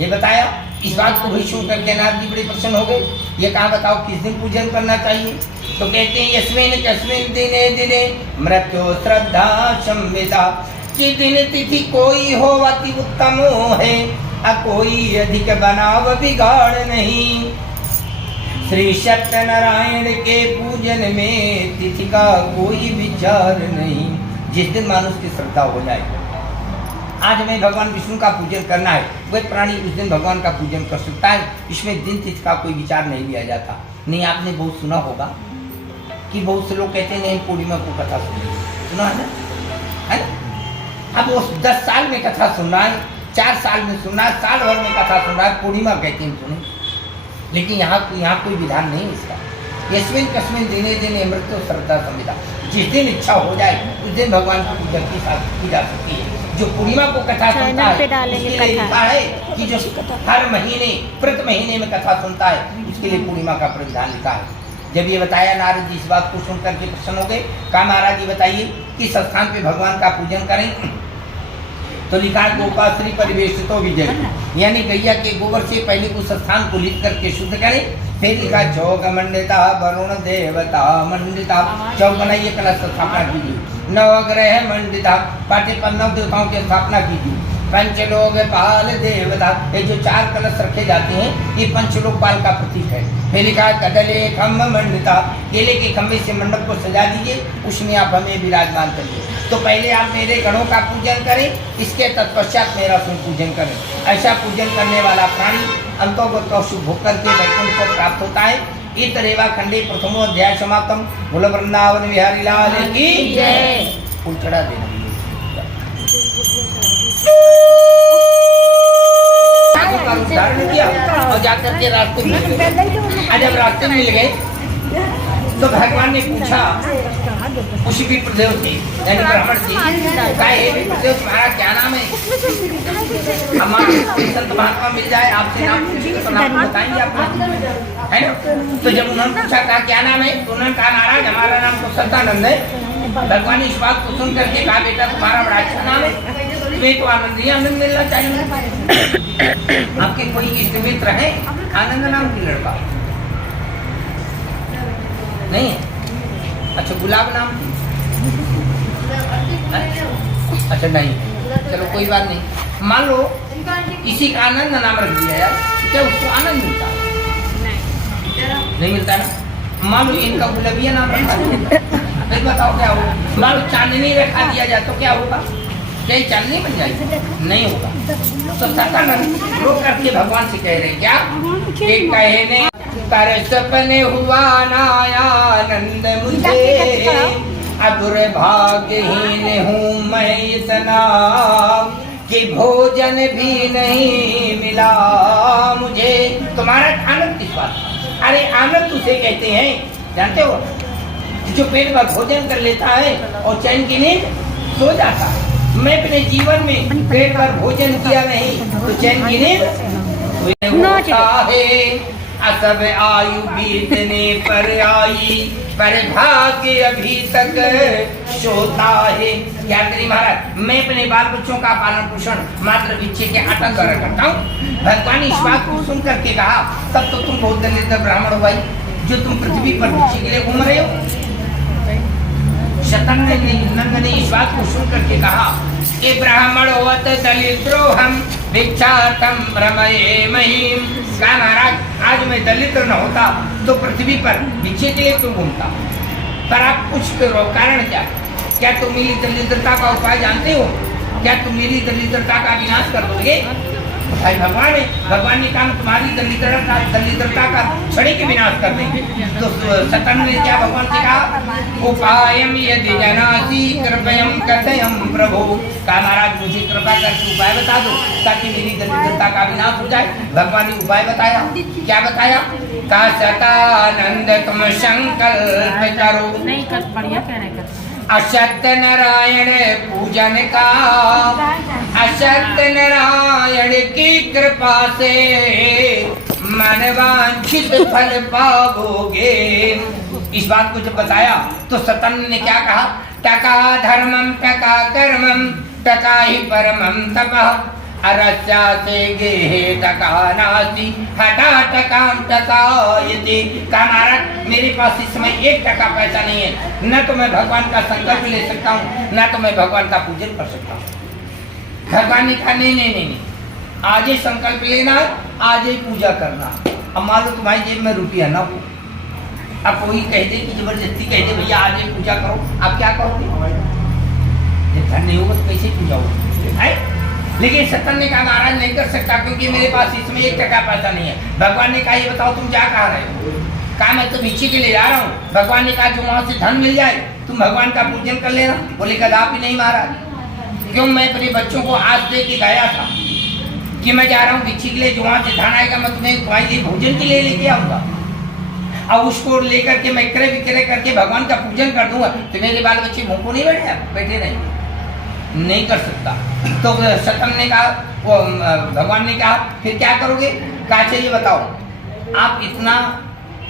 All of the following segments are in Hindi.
ये बताया। इस बात को भी सुन करके नारद जी बड़े प्रसन्न हो गए। ये कहा बताओ किस दिन पूजन करना चाहिए? तो कहते हैं यस्मिन कस्मिन दिने दिने मृत्यु श्रद्धा संविदा, कि दिन तिथि कोई हो अति उत्तम है, कोई अधिक बनाव बिगाड़ नहीं। श्री सत्यनारायण के पूजन में तिथि का कोई विचार नहीं। जिस दिन मानुष की श्रद्धा हो जाए, आज हमें भगवान विष्णु का पूजन करना है, वह प्राणी उस दिन भगवान का पूजन कर सकता है। इसमें दिन तिथि का कोई विचार नहीं लिया जाता। नहीं, आपने बहुत सुना होगा कि बहुत से लोग कहते हैं नहीं पूर्णिमा को कथा सुना है ना? अब वो 10 साल में कथा सुन रहा है, 4 साल में सुन रहा है, साल भर में कथा सुन रहा है, पूर्णिमा कहते हैं सुने। लेकिन यहाँ कोई विधान नहीं है इसका। यस्मिन कस्मिन दिने दिने मृत्यु श्रद्धा संविदा, जिस दिन इच्छा हो जाए उस दिन भगवान की पूजा की जा सकती है। जो पूर्णिमा को कथा सुनता है कि जो हर महीने प्रति महीने में कथा सुनता है, उसके लिए पूर्णिमा का प्रावधान लिखा है। जब ये बताया नारद जी इस बात को सुनकर के प्रसन्न हो गए। कहा महाराज जी बताइए किस स्थान पे भगवान का पूजन करें? तो लिखा गोपाश्री परिवेशितो विजय, यानी गैया के गोबर से पहले उस स्थान को लिख करके शुद्ध करें। फिर लिखा चौक मंडिता वरुण देवता मंडिता, चौक बनाइए कलश स्थापना कीजिए। नवग्रह मंडिता, पाटे पर 9 देवताओं की स्थापना कीजिए। पंचलोकपाल देवता, ये जो 4 कलश रखे जाते हैं ये पंचलोकपाल का प्रतीक है। फिर लिखा कदले खम्भ मंडिता, केले के खम्भे से मंडप को सजा दीजिए, उसमें आप हमें विराजमान करिए। तो पहले आप मेरे गणों का पूजन करें, इसके तत्पश्चात मेरा पूजन करें। ऐसा पूजन करने वाला प्राणी अंतोगत शुभ होकर के वैकुंठ को प्राप्त होता है। इत रेवा खंडे प्रथमो अध्याय समाप्तम। बोलो वृंदावन बिहारी लाल की जय। फूल चढ़ा देना। धारण किया और जाकर के रास्ते मिल गए। जब रास्ते मिल गए तो भगवान ने पूछा उसी भी प्रदेव से, यानी ब्राह्मण से, प्रदेव तुम्हारा क्या नाम है? हमारे संत महात्मा मिल जाए आपसे नाम पूछेंगे तो नाम बताएंगे आपको, है ना? तो जब उन्होंने पूछा कहा क्या नाम है, तो उन्होंने कहा महाराज हमारा नाम तो सत्यानंद है। भगवान इस बात को सुन करके कहा बेटा तुम्हारा बड़ा अच्छा नाम है, तुम्हें तो आनंद ही आनंद मिलना चाहिए। आपके कोई इष्ट मित्र है आनंद नाम की लड़का? नहीं है? अच्छा गुलाब नाम? अच्छा नहीं, चलो कोई बात नहीं। मान लो किसी का आनंद नाम रख दिया यार, क्या उसको आनंद मिलता है? नहीं मिलता ना। मान लो इनका गुलाबिया नाम रखा दिया, फिर बताओ क्या होगा? मान लो चांदनी रखा दिया जाए तो क्या होगा? क्या चांदनी बन जाएगी? नहीं होगा। तो सतानंद रोक करके भगवान से कह रहे क्या कि कहने कर सपने हुआ ना आनंद मुझे, दुर्भाग्यहीन हूँ मैं इतना कि भोजन भी नहीं मिला मुझे। तुम्हारा आनंद किस बात? अरे आनंद उसे कहते हैं जानते हो, जो पेट भर भोजन कर लेता है और चैन की नींद सो जाता है। मैं अपने जीवन में पेट भर भोजन किया नहीं तो चैन की नींद है। सब आयु बीतने पर आई, पर भाग्य अभी तक सोता है। क्या करी महाराज, मैं अपने बाल बच्चों का पालन पोषण मात्र इच्छे के आटा द्वारा करता हूँ। भगवान इस बात को सुन करके कहा तब तो तुम बहुत दलित ब्राह्मण हो भाई, जो तुम पृथ्वी पर भिक्षे के लिए घूम रहे हो। शतनंद ने इस बात को सुन करके कहा कि ब्राह्मणोवत दलिद्रोहम भिक्षार्थम भ्रमये महिम। कहा महाराज आज मैं दलित न होता तो पृथ्वी पर भिक्षे के लिए क्यों घूमता? पर आप कुछ करो, कारण क्या तुम मेरी दरिद्रता का उपाय जानते हो? क्या तुम मेरी दरिद्रता का विनाश कर दोगे? भाई भगवान ने कहा तुम्हारी दरिद्रता का क्षणिक के विनाश कर देंगे। तो सतन ने क्या भगवान से कहा उपायम यदि जनासी कृपयम कथयम प्रभु। कहा महाराज मुझे कृपा करके उपाय बता दो ताकि मेरी दरिद्रता का विनाश हो जाए। भगवान ने उपाय बताया। क्या बताया? कहा सतानंद तुम संकल्प करो, नहीं कर बढ़िया कह रहे असत्य नारायण पूजन का, असत्य नारायण की कृपा से मन वांछित फल पाओगे। इस बात को जब बताया तो सतन ने क्या कहा? टका धर्मम टका कर्मम टका ही परमम तपः। अरस्या से गेहे टकानासी हटा टकाम टकायते। कहा महाराज मेरे पास इस समय 1 टका पैसा नहीं है, न तो मैं भगवान का संकल्प ले सकता हूँ, न तो मैं भगवान का पूजन कर सकता हूँ। भगवान ने कहा नहीं नहीं नहीं, आज ही संकल्प लेना है, आज ही पूजा करना। अब मान लो तुम्हारी जेब में रुपया ना हो, अब कोई कह दे कि जबरदस्ती कह दे भैया आज ही पूजा करो, आप क्या करोगे? जब धन नहीं होगा तो कैसे पूजा होगी? लेकिन सतन ने कहा महाराज नहीं कर सकता क्योंकि मेरे पास इसमें 1 टका पैसा नहीं है। भगवान ने कहा ये बताओ तुम क्या कहा रहे हो? कहा मैं तो भिक्षे के लिए जा रहा हूँ। भगवान ने कहा जो वहां से धन मिल जाए तुम भगवान का पूजन कर लेना। बोले कदापि नहीं महाराज, क्यों? मैं अपने बच्चों को आज दे के गया था कि मैं जा रहा हूँ भिक्षे के लिए, जो वहां से धन आएगा मैं तुम्हें तुम्हारे लिए भोजन के लिए लेके आऊंगा, अब उसको लेकर के मैं क्रय विक्रय करके भगवान का पूजन कर दूंगा तो मेरे बाल बच्चे मुंह को नहीं बैठे नहीं कर सकता। तो सतन ने कहा, वो भगवान ने कहा फिर क्या करोगे? कहा चलिए बताओ आप इतना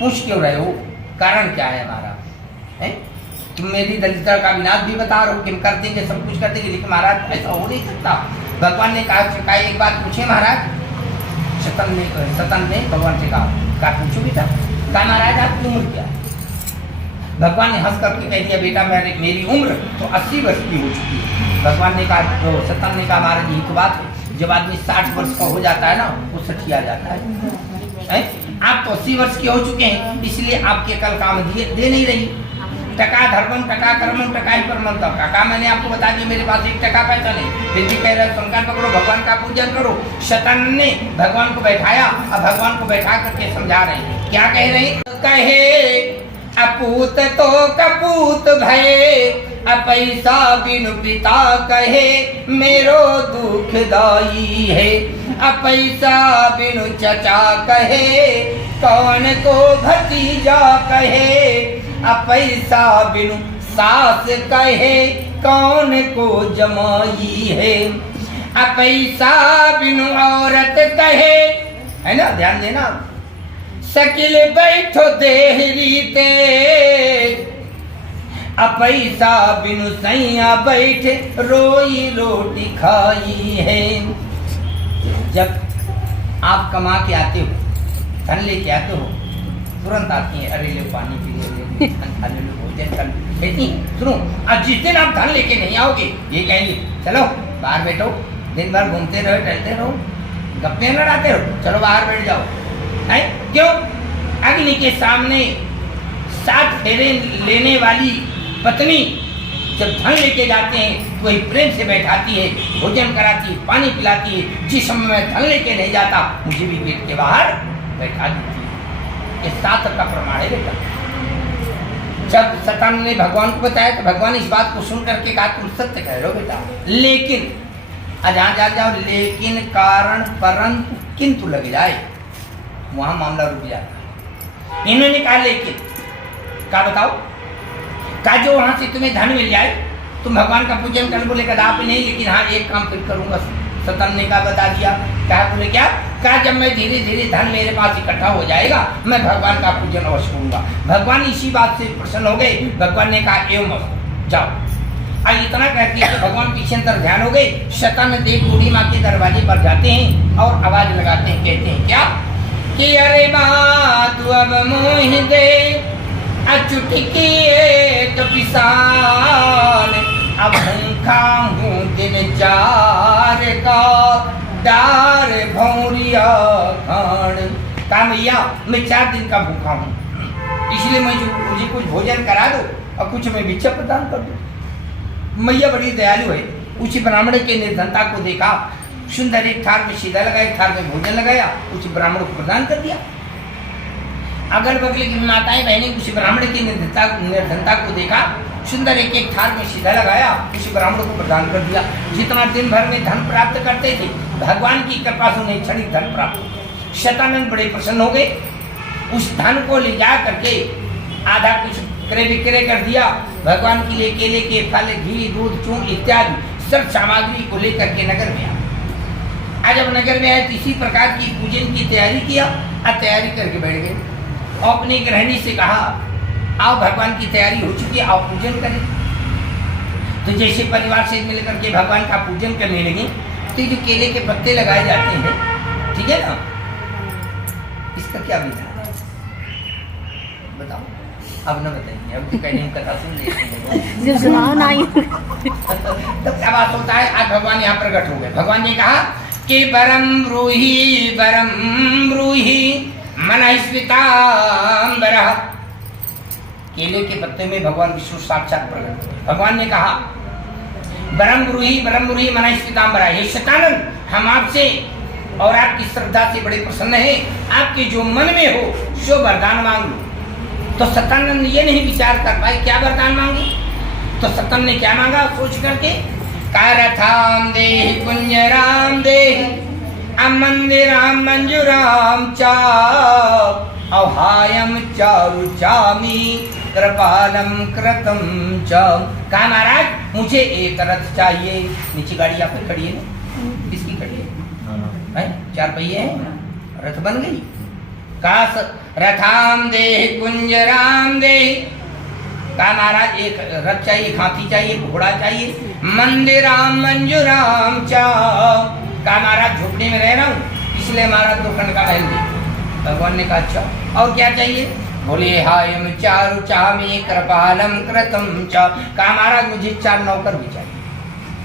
पूछ क्यों रहे हो, कारण क्या है हमारा? है तुम मेरी दरिद्रता का विनाश भी बता रहे हो कि हम कर देंगे, सब कुछ कर देंगे, लेकिन महाराज ऐसा हो नहीं सकता। भगवान ने कहा एक बात पूछे महाराज। सतन ने भगवान से कहा पूछो बेटा। कहा महाराज आपकी उम्र क्या है? भगवान ने हंस करके कह दिया बेटा मेरी उम्र तो 80 वर्ष की हो चुकी है। भगवान ने कहा, तो सतन ने कहा महाराज यही तो बात है, जब आदमी 60 वर्ष का हो जाता है ना वो सठिया जाता है। आप तो 80 वर्ष के हो चुके हैं, इसलिए आपके कल काम दे नहीं रही। टका धर्मम टका कर्मम टका ही परमम तब का मैंने आपको बता दिया मेरे पास 1 टका पैसा नहीं, फिर भी कह रहे संकल्प करो भगवान का पूजन करो। शतन ने भगवान को बैठाया, अब भगवान को बैठा करके समझा रहे हैं। क्या कह रहे हैं? कहे अपूत तो कपूत भये, अपैसा बिनु पिता कहे मेरो दुखदाई है। अपैसा बिनु चचा कहे कौन को भतीजा कहे, अपैसा बिनु सास कहे कौन को जमाई है। अपैसा बिनु औरत कहे, है ना, ध्यान देना। सकिल बैठो देहरी ते, अपैसा बिनु सैया बैठे रोई रोटी खाई है। जब आप कमा के आते हो, धन लेके आते हो, तुरंत आती है अरे ले पानी पी ले, खाने लो, भोजन कर कहती सुनो। आज जिस दिन आप धन लेके नहीं आओगे ये कहेंगे चलो बाहर बैठो, दिन भर घूमते रहो टहलते रहो गप्पे लड़ाते रहो, चलो बाहर बैठ जाओ। है क्यों? अग्नि के सामने 7 फेरे लेने वाली पत्नी जब धन लेके जाते हैं वही प्रेम से बैठाती है, भोजन कराती है, पानी पिलाती है। जिस समय मैं धन लेके नहीं जाता मुझे भी गेट के बाहर बैठा देती है। ये शास्त्र का प्रमाण है बेटा। जब सतन ने भगवान को बताया तो भगवान इस बात को सुन करके कहा तुम सत्य कह रहे हो बेटा, लेकिन जहाँ जा जाओ लेकिन कारण परंतु किंतु लग जाए वहां मामला रुक जाता है। इन्होंने कहा लेकिन क्या बताओ? कहा जो वहां से तुम्हें धन मिल जाए तुम भगवान का पूजन कर। बोले कदापि नहीं, लेकिन हाँ एक काम फिर करूंगा। सतन ने कहा बता दिया। कहा बोले क्या? कहा जब मैं धीरे धीरे धन मेरे पास इकट्ठा हो जाएगा मैं भगवान का पूजन अवश्य करूंगा। भगवान इसी बात से प्रसन्न हो गए। भगवान ने कहा एवं जाओ। अब इतना कहती है तो भगवान पीछे अंदर ध्यान हो गए। शतन देव बूढ़ी माँ के दरवाजे पर जाते हैं और आवाज लगाते हैं, कहते हैं क्या कि अरे माँ तू अब मोहि दे अचुटकी एक पिसान, अब भूखा हूँ दिन 4 का डार भौरिया खान। कहा मैया मैं 4 दिन का भूखा हूँ, इसलिए मुझे कुछ भोजन करा दो और कुछ मैं भिक्षा प्रदान कर दो। मैया बड़ी दयालु है। उस ब्राह्मण के निर्धनता को देखा, सुंदर एक थाल में सीधा लगाया, एक थाल में भोजन लगाया, उस ब्राह्मण को प्रदान कर दिया। अगल बगल की माताएं बहनें उस ब्राह्मण की निर्धनता को देखा, सुंदर एक एक थाल में सीधा लगाया, उस ब्राह्मण को प्रदान कर दिया। जितना दिन भर में धन प्राप्त करते थे भगवान की कृपा से उन्हें क्षणिक धन प्राप्त। शतानंद बड़े प्रसन्न हो गए। उस धन को ले जा करके आधा कुछ क्रय विक्रय कर दिया। भगवान के लिए केले के फल, घी, दूध, चूर्ण इत्यादि सब सामग्री को लेकर के नगर में आए। आज जब नगर में आए तो इसी प्रकार की पूजन की तैयारी किया और तैयारी करके बैठ गए। और अपनी गृहिणी से कहा आओ भगवान की तैयारी हो चुकी है, आओ पूजन करें। तो जैसे परिवार से मिलकर के भगवान का पूजन करने लगे, तो जो केले के पत्ते लगाए जाते हैं, ठीक है ना, इसका क्या विधान है बताओ? अब न बताइए, अब तो कहने में कथा सुन लेते जब सुनाओ ना ही। तब क्या बात होता है? आज भगवान यहाँ प्रकट हो गए। भगवान ने कहा कि बरम ब्रूहि मनः स्मितांबरः। केले के पत्ते में भगवान विष्णु साक्षात प्रकट हुए। भगवान ने कहा बरम ब्रूहि मनः स्मितांबरः, हे शतानंद, हम आपसे और आपकी श्रद्धा से बड़े प्रसन्न हैं, आपके जो मन में हो सो वरदान मांग लो। तो सतानंद ये नहीं विचार कर पाए क्या वरदान मांगे। तो सतन ने क्या मांगा सोच करके, कारथाम देहि कुंजराम देहि अमंदिराम मंजुराम चा अहायम चारु चामी कृपालम कृतम च। कहा महाराज मुझे एक रथ चाहिए। नीचे गाड़ी यहाँ पे खड़ी है ना, किसकी खड़ी है? 4 पहिए हैं, रथ बन गई। कास रथाम देहि कुंजराम देहि। कहा महाराज एक रथ चाहिए, हाथी चाहिए, घोड़ा चाहिए, मंदिराम मंजुराम चा। कहा महाराज झोपड़ी में रह रहा हूँ, इसलिए महाराज 2 खंड का महल दे। भगवान ने कहा अच्छा और क्या चाहिए? बोले हायम चारु चामी कृपालम कृतम चा। कहा महाराज मुझे 4 नौकर भी चाहिए।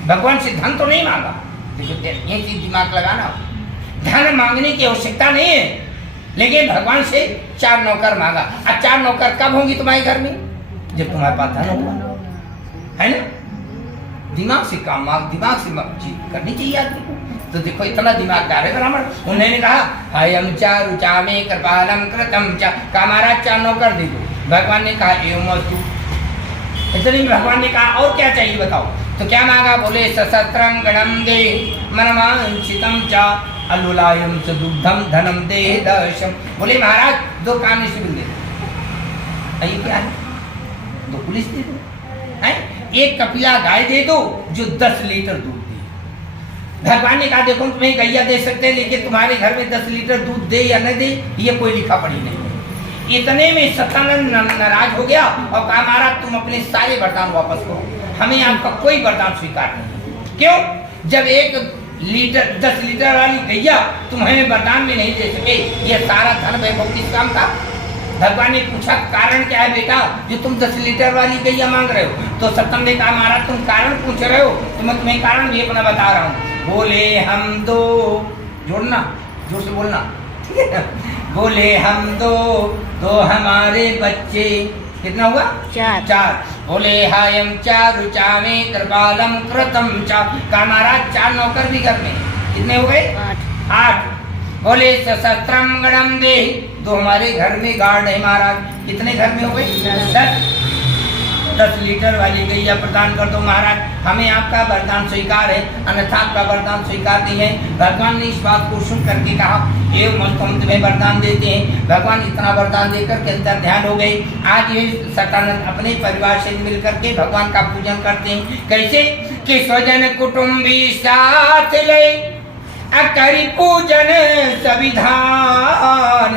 भगवान से धन तो नहीं मांगा, देखो ये चीज दिमाग लगाना, धन मांगने की आवश्यकता नहीं है, लेकिन भगवान से 4 नौकर मांगा। अब 4 नौकर कब होंगी तुम्हारे घर में? जब तुम्हारे पास धन होगा, है ना? दिमाग से काम मांग, दिमाग से करनी चाहिए आदमी को। तो देखो इतना दिमागदार है ब्राह्मण। उन्होंने कहा हायम चारु चामे कृपालम कृतम चा। कहा महाराज 4 नौकर दे दो। भगवान ने कहा एवं अस्तु। इतने में भगवान ने कहा और क्या चाहिए बताओ? तो क्या मांगा? बोले सशस्त्रम गणम दे मनमांसितम चा अलुलायम च दुग्धम धनम दे दशम। बोले महाराज 2 कांस्टेबल दे दो। ये क्या है? 2 पुलिस दे दो, है? 1 कपिला गाय दे दो जो 10 लीटर दूध दे। भगवान ने कहा देखो तुम्हें गैया दे सकते हैं, लेकिन तुम्हारे घर में 10 लीटर दूध दे या न दे ये कोई लिखा पड़ी नहीं। इतने में सतानंद नाराज हो गया और कहा महाराज तुम अपने सारे वरदान वापस करो, हमें आपका कोई वरदान स्वीकार नहीं। क्यों? जब 1 लीटर 10 लीटर वाली गैया तुम्हें वरदान में नहीं दे सके, ये सारा धन वैभव किस काम का? भगवान ने पूछा कारण क्या है बेटा जो तुम 10 लीटर वाली गैया मांग रहे हो? तो सत्यम ने कहा महाराज तुम कारण पूछ रहे हो तो मैं तुम्हें कारण भी अपना बता रहा हूँ। बोले हम 2, जोड़ना जोर से बोलना, ठीक है? बोले हम 2 हमारे बच्चे, कितना हुआ? 4। बोले हायम चारु चामे कृपालम कृतम चा। कहा महाराज 4 नौकर भी घर में, कितने हो गए? 8। बोले सशस्त्रम गणम दे। 2 हमारे घर में गार्ड है महाराज, कितने घर में हो गए? 10 लीटर वाली गैया प्रदान कर दो महाराज, हमें आपका वरदान स्वीकार है, अन्यथा आपका वरदान स्वीकार नहीं है। भगवान ने इस बात को सुन करके कहा एवं हम तुम्हें वरदान देते हैं। भगवान इतना वरदान देकर के अंतर ध्यान हो गए। आज ये सतानंद अपने परिवार से मिल करके भगवान का पूजन करते हैं। कैसे कि स्वजन कुटुंबी साथ ले करी पूजन संविधान,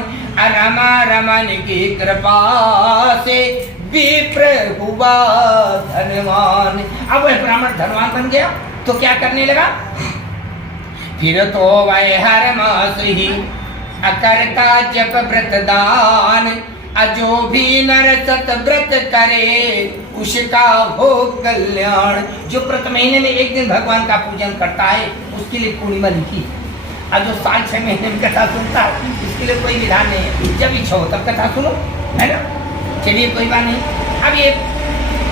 रमा रमन की कृपा से विप्र हुआ धनवान। अब वह ब्राह्मण धनवान बन गया तो क्या करने लगा? फिर तो वह हर मास ही अकरता जप व्रत दान, अजो भी नर सत व्रत करे उसका हो कल्याण। जो प्रति महीने में 1 दिन भगवान का पूजन करता है उसके लिए पूर्णिमा लिखी। और जो साल 6 महीने में कथा सुनता है इसके लिए कोई विधान नहीं है, जब इच्छा हो तब कथा सुनो, है ना? चलिए कोई बात नहीं। अब ये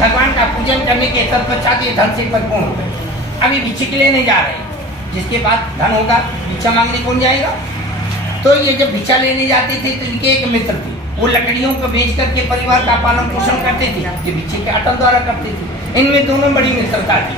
भगवान का पूजन करने के तत्पश्चात ये धन से परिपूर्ण हो गए। अब ये भिक्षा के लिए नहीं जा रहे, जिसके पास धन होगा भिक्षा मांगने कौन जाएगा? तो ये जब भिक्षा लेने जाते थे तो इनके एक मित्र थे, वो लकड़ियों को बेच करके परिवार का पालन पोषण करते थे, ये भिक्षा के आटन द्वारा करते थे। इनमें दोनों बड़ी मित्रता थी,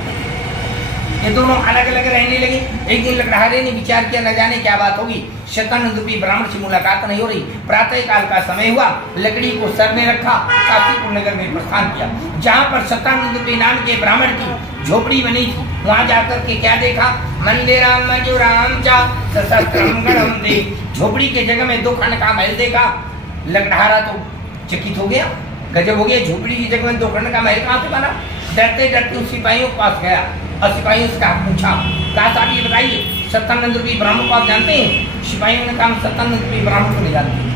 ये दोनों अलग अलग रहने लगे। एक दिन लकड़हारे ने विचार किया न जाने क्या बात होगी, शतानंद रूपी ब्राह्मण से मुलाकात नहीं हो रही। प्रातः काल का समय हुआ, लकड़ी को सर में रखा, काशीपुर नगर में प्रस्थान किया, जहाँ पर शतानंद रूपी नाम के ब्राह्मण की झोपड़ी बनी थी। वहाँ जाकर के क्या देखा? मंदिराम मंजूराम चा सशस्त्रम गणम दे। झोपड़ी के जगह में 2 खंड का महल देखा। लकड़हारा तो चकित हो गया, गजब हो गया, झोपड़ी की जगह में 2 खंड का महल कहाँ से बना? डरते डरते उस सिपाहियों के पास गया, और सिपाहियों से कहा, पूछा, कहा साहब ये बताइए सत्यानंद रूपी ब्राह्मण को आप जानते हैं? सिपाहियों ने कहा सत्यानंद रूपी ब्राह्मण को नहीं जानते।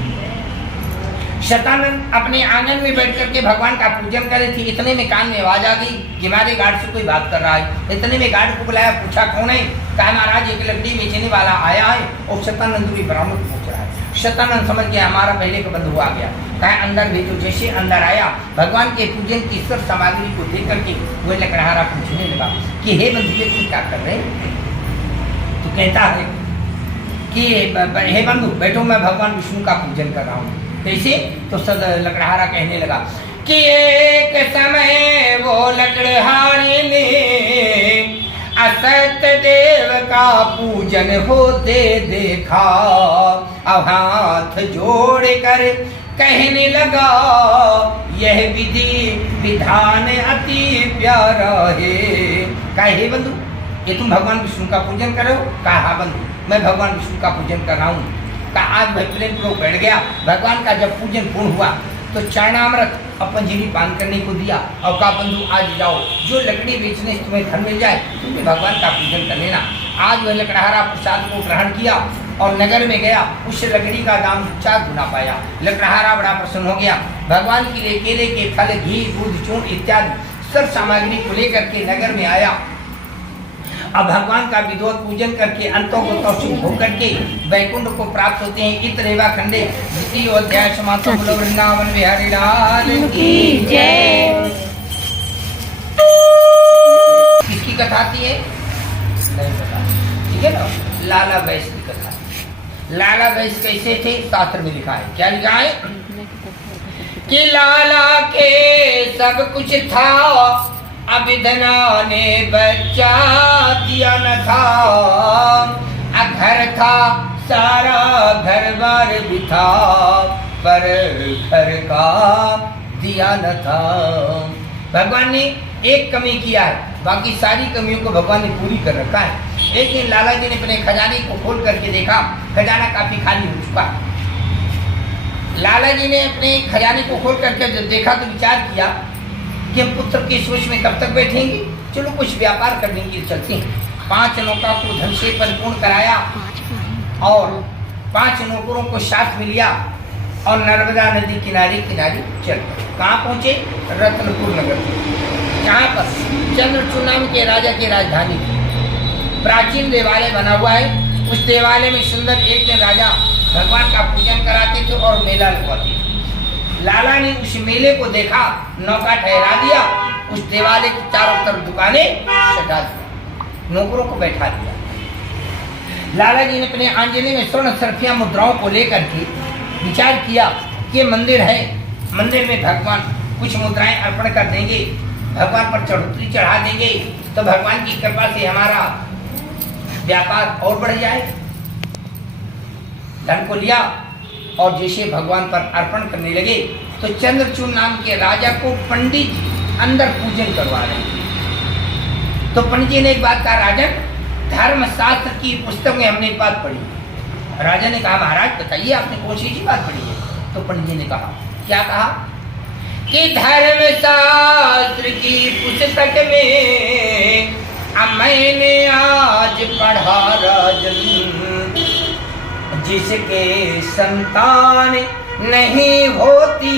शतानंद अपने आंगन में बैठ करके भगवान का पूजन करे थे। इतने में कान में आवाज आ गई कि हमारे गार्ड से कोई बात कर रहा है। इतने में गार्ड को बुलाया, पूछा कौन है? कहा महाराज एक लकड़ी बेचने वाला आया है और शतानंद भी ब्राह्मण पूछ रहा है। शतानंद समझ गया हमारा पहले का बंधु आ गया। कहा अंदर भेजो। जैसे अंदर आया, भगवान के पूजन की सब सामग्री को देख करके वह लकड़हारा पूछने लगा कि हे बंधु ये तुम क्या कर रहे? तो कहता है कि हे बंधु बैठो, मैं भगवान विष्णु का पूजन कर रहा हूँ। कैसे? तो सद लकड़हारा कहने लगा कि एक समय वो लकड़हारे ने असत देव का पूजन होते देखा। अब हाथ जोड़ कर कहने लगा यह विधि विधान अति प्यारा है। कहे बंधु ये तुम भगवान विष्णु का पूजन कर रहे हो? कहा हाँ बंधु मैं भगवान विष्णु का पूजन कर रहा हूँ। का आज भाई प्लेन प्रो बैठ गया। भगवान का जब पूजन पूर्ण हुआ तो चरणामृत अपन जीवी पान करने को दिया और कहा बंधु आज जाओ जो लकड़ी बेचने से तुम्हें धन मिल जाए तुमने भगवान का पूजन कर लेना। आज वह लकड़हारा प्रसाद को ग्रहण किया और नगर में गया। उस लकड़ी का दाम 4 गुना पाया। लकड़हारा बड़ा प्रसन्न हो गया। भगवान के लिए केले के फल, घी, दूध, चूर्ण इत्यादि सब सामग्री को लेकर के नगर में आया। अब भगवान का विधिवत पूजन करके अंतों को तौसीफ होकर के वैकुंठ को प्राप्त होते हैं। इतरेवा खंडे द्वितीय अध्याय समाप्त। वृंदावन बिहारी लाल की जय। किसकी कथा थी है? नहीं पता, ठीक है ना? लाला बैस की कथा। लाला बैस कैसे थे? शास्त्र में लिखा है। क्या लिखा है? कि लाला के सब कुछ था, अभिधना ने बच्चा दिया न था। घर था सारा घर बार भी था, पर घर का दिया न था। भगवान ने एक कमी किया है, बाकी सारी कमियों को भगवान ने पूरी कर रखा है। एक दिन लाला जी ने अपने खजाने को खोल करके देखा, खजाना काफी खाली हो चुका। लाला जी ने अपने खजाने को खोल करके जब देखा तो विचार किया कि हम पुत्र के सोच में कब तक बैठेंगे, चलो कुछ व्यापार करने के लिए चलते हैं। 5 नौका को धन से परिपूर्ण कराया और 5 नौकरों को साथ में लिया और नर्मदा नदी किनारे किनारे चल कहाँ पहुँचे? रत्नपुर नगर। जहाँ पर चंद्रचूड़ नाम के राजा की राजधानी थी। प्राचीन देवालय बना हुआ है। उस देवालय में सुंदर एक दिन राजा भगवान का पूजन कराते थे और मेला लगवाते थे। लाला ने उस मेले को देखा, नौका ठहरा दिया, उस देवालय की चारों तरफ दुकानें सजा दी, नौकरों को बैठा दिया। लाला जी ने अपने आंजने में स्वर्ण सर्फिया मुद्राओं को लेकर के विचार किया कि मंदिर है, मंदिर में भगवान कुछ मुद्राएं अर्पण कर देंगे, भगवान पर चढ़ोतरी चढ़ा देंगे तो भगवान की कृपा से हमारा व्यापार और बढ़ जाए। धन को लिया और जैसे भगवान पर अर्पण करने लगे तो चंद्रचूड़ नाम के राजा को पंडित जी अंदर पूजन करवा रहे थे। तो पंडित जी ने एक बात कहा, राजन धर्मशास्त्र की पुस्तक में हमने एक बात पढ़ी। राजा ने कहा महाराज बताइए आपने कौन सी बात पढ़ी है? तो पंडित जी ने कहा, क्या कहा? कि धर्मशास्त्र की पुस्तक में मैंने आज पढ़ा राजन, जिसके संतान नहीं होती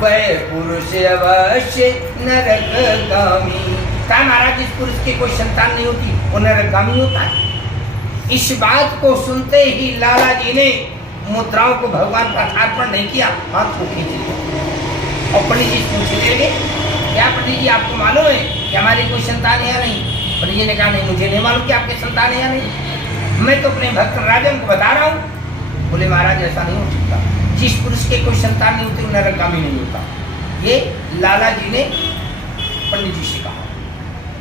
वह पुरुष अवश्य नरकगामी। कहा महाराज जिस पुरुष के कोई संतान नहीं होती वो नरकगामी होता है। इस बात को सुनते ही लाला जी ने मुद्राओं को भगवान पर अर्पण नहीं किया, हाथ को खींच लिया और पंडित जी पूछने लगे, क्या पंडित जी आपको मालूम है कि हमारी कोई संतान है या नहीं? पंडित जी ने कहा नहीं मुझे नहीं मालूम कि आपके संतान है या नहीं, मैं तो अपने भक्त राजन को बता रहा हूँ। बोले महाराज ऐसा नहीं हो सकता, जिस पुरुष के कोई संतान नहीं होती वो नरकगामी नहीं होता। ये लाला जी ने पंडित जी से कहा।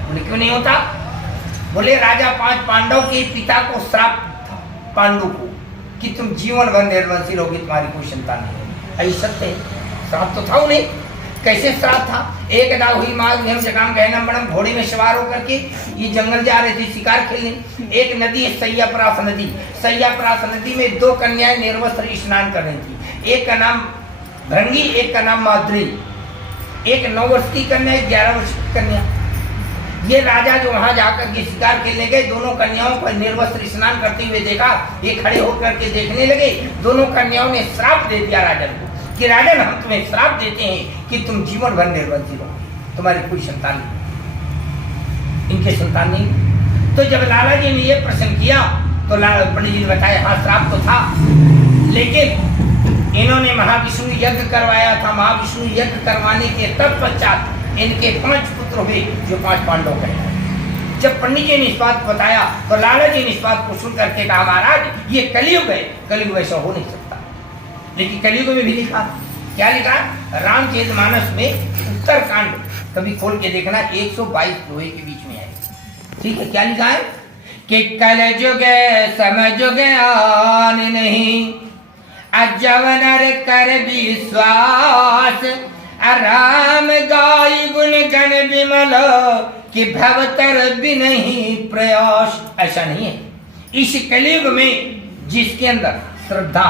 बोले क्यों नहीं होता? बोले राजा 5 पांडव के पिता को श्राप था पांडु को कि तुम जीवन भर निर्वंशी रहोगे, तुम्हारी कोई संतान नहीं होगी। ऐसा सत्य है, श्राप तो था उन्हें। कैसे श्राप था? एक दा हुई माँ जगाम गहनम बड़म घोड़े में सवार होकर के ये जंगल जा रहे थे शिकार खेलने। एक नदी है सैयाप्रास नदी। सैयाप्रास नदी में 2 कन्याएं निर्वस्त्र स्नान कर रही थी। एक का नाम भृंगी, एक का नाम माद्री। एक 9 वर्ष की कन्या, 11 वर्ष की कन्या। ये राजा जो वहां जाकर के शिकार खेलने गए, दोनों कन्याओं को निर्वस्त्र स्नान करते हुए देखा। ये खड़े होकर के देखने लगे। दोनों कन्याओं ने श्राप दे दिया राजन को कि राजन, हम तुम्हें श्राप देते हैं कि तुम जीवन भर निर्वंशी रहो, तुम्हारी कोई संतान नहीं, इनके संतान नहीं। तो जब लाला जी ने ये प्रश्न किया तो पंडित जी ने बताया, हाँ श्राप तो था, लेकिन इन्होंने महाविष्णु यज्ञ करवाया था। महाविष्णु यज्ञ करवाने के तत्पश्चात इनके 5 पुत्र हुए जो 5 पांडव कहलाए। जब पंडित जी ने इस बात को बताया तो लाला जी ने इस बात को सुन करके कहा, महाराज ये कलयुग है, कलयुग वैसा हो नहीं सकता। लेकिन कलयुग में भी लिखा, क्या लिखा? रामचरितमानस में उत्तरकांड कभी खोल के देखना, 122 दोहे के बीच में है। ठीक है, क्या लिखा है कि कलयुग समझ आन नहीं, अजवनर कर विश्वास, राम गाय गुण गण विमल कि भवतर भी नहीं प्रयास। ऐसा नहीं है। इस कलयुग में जिसके अंदर श्रद्धा,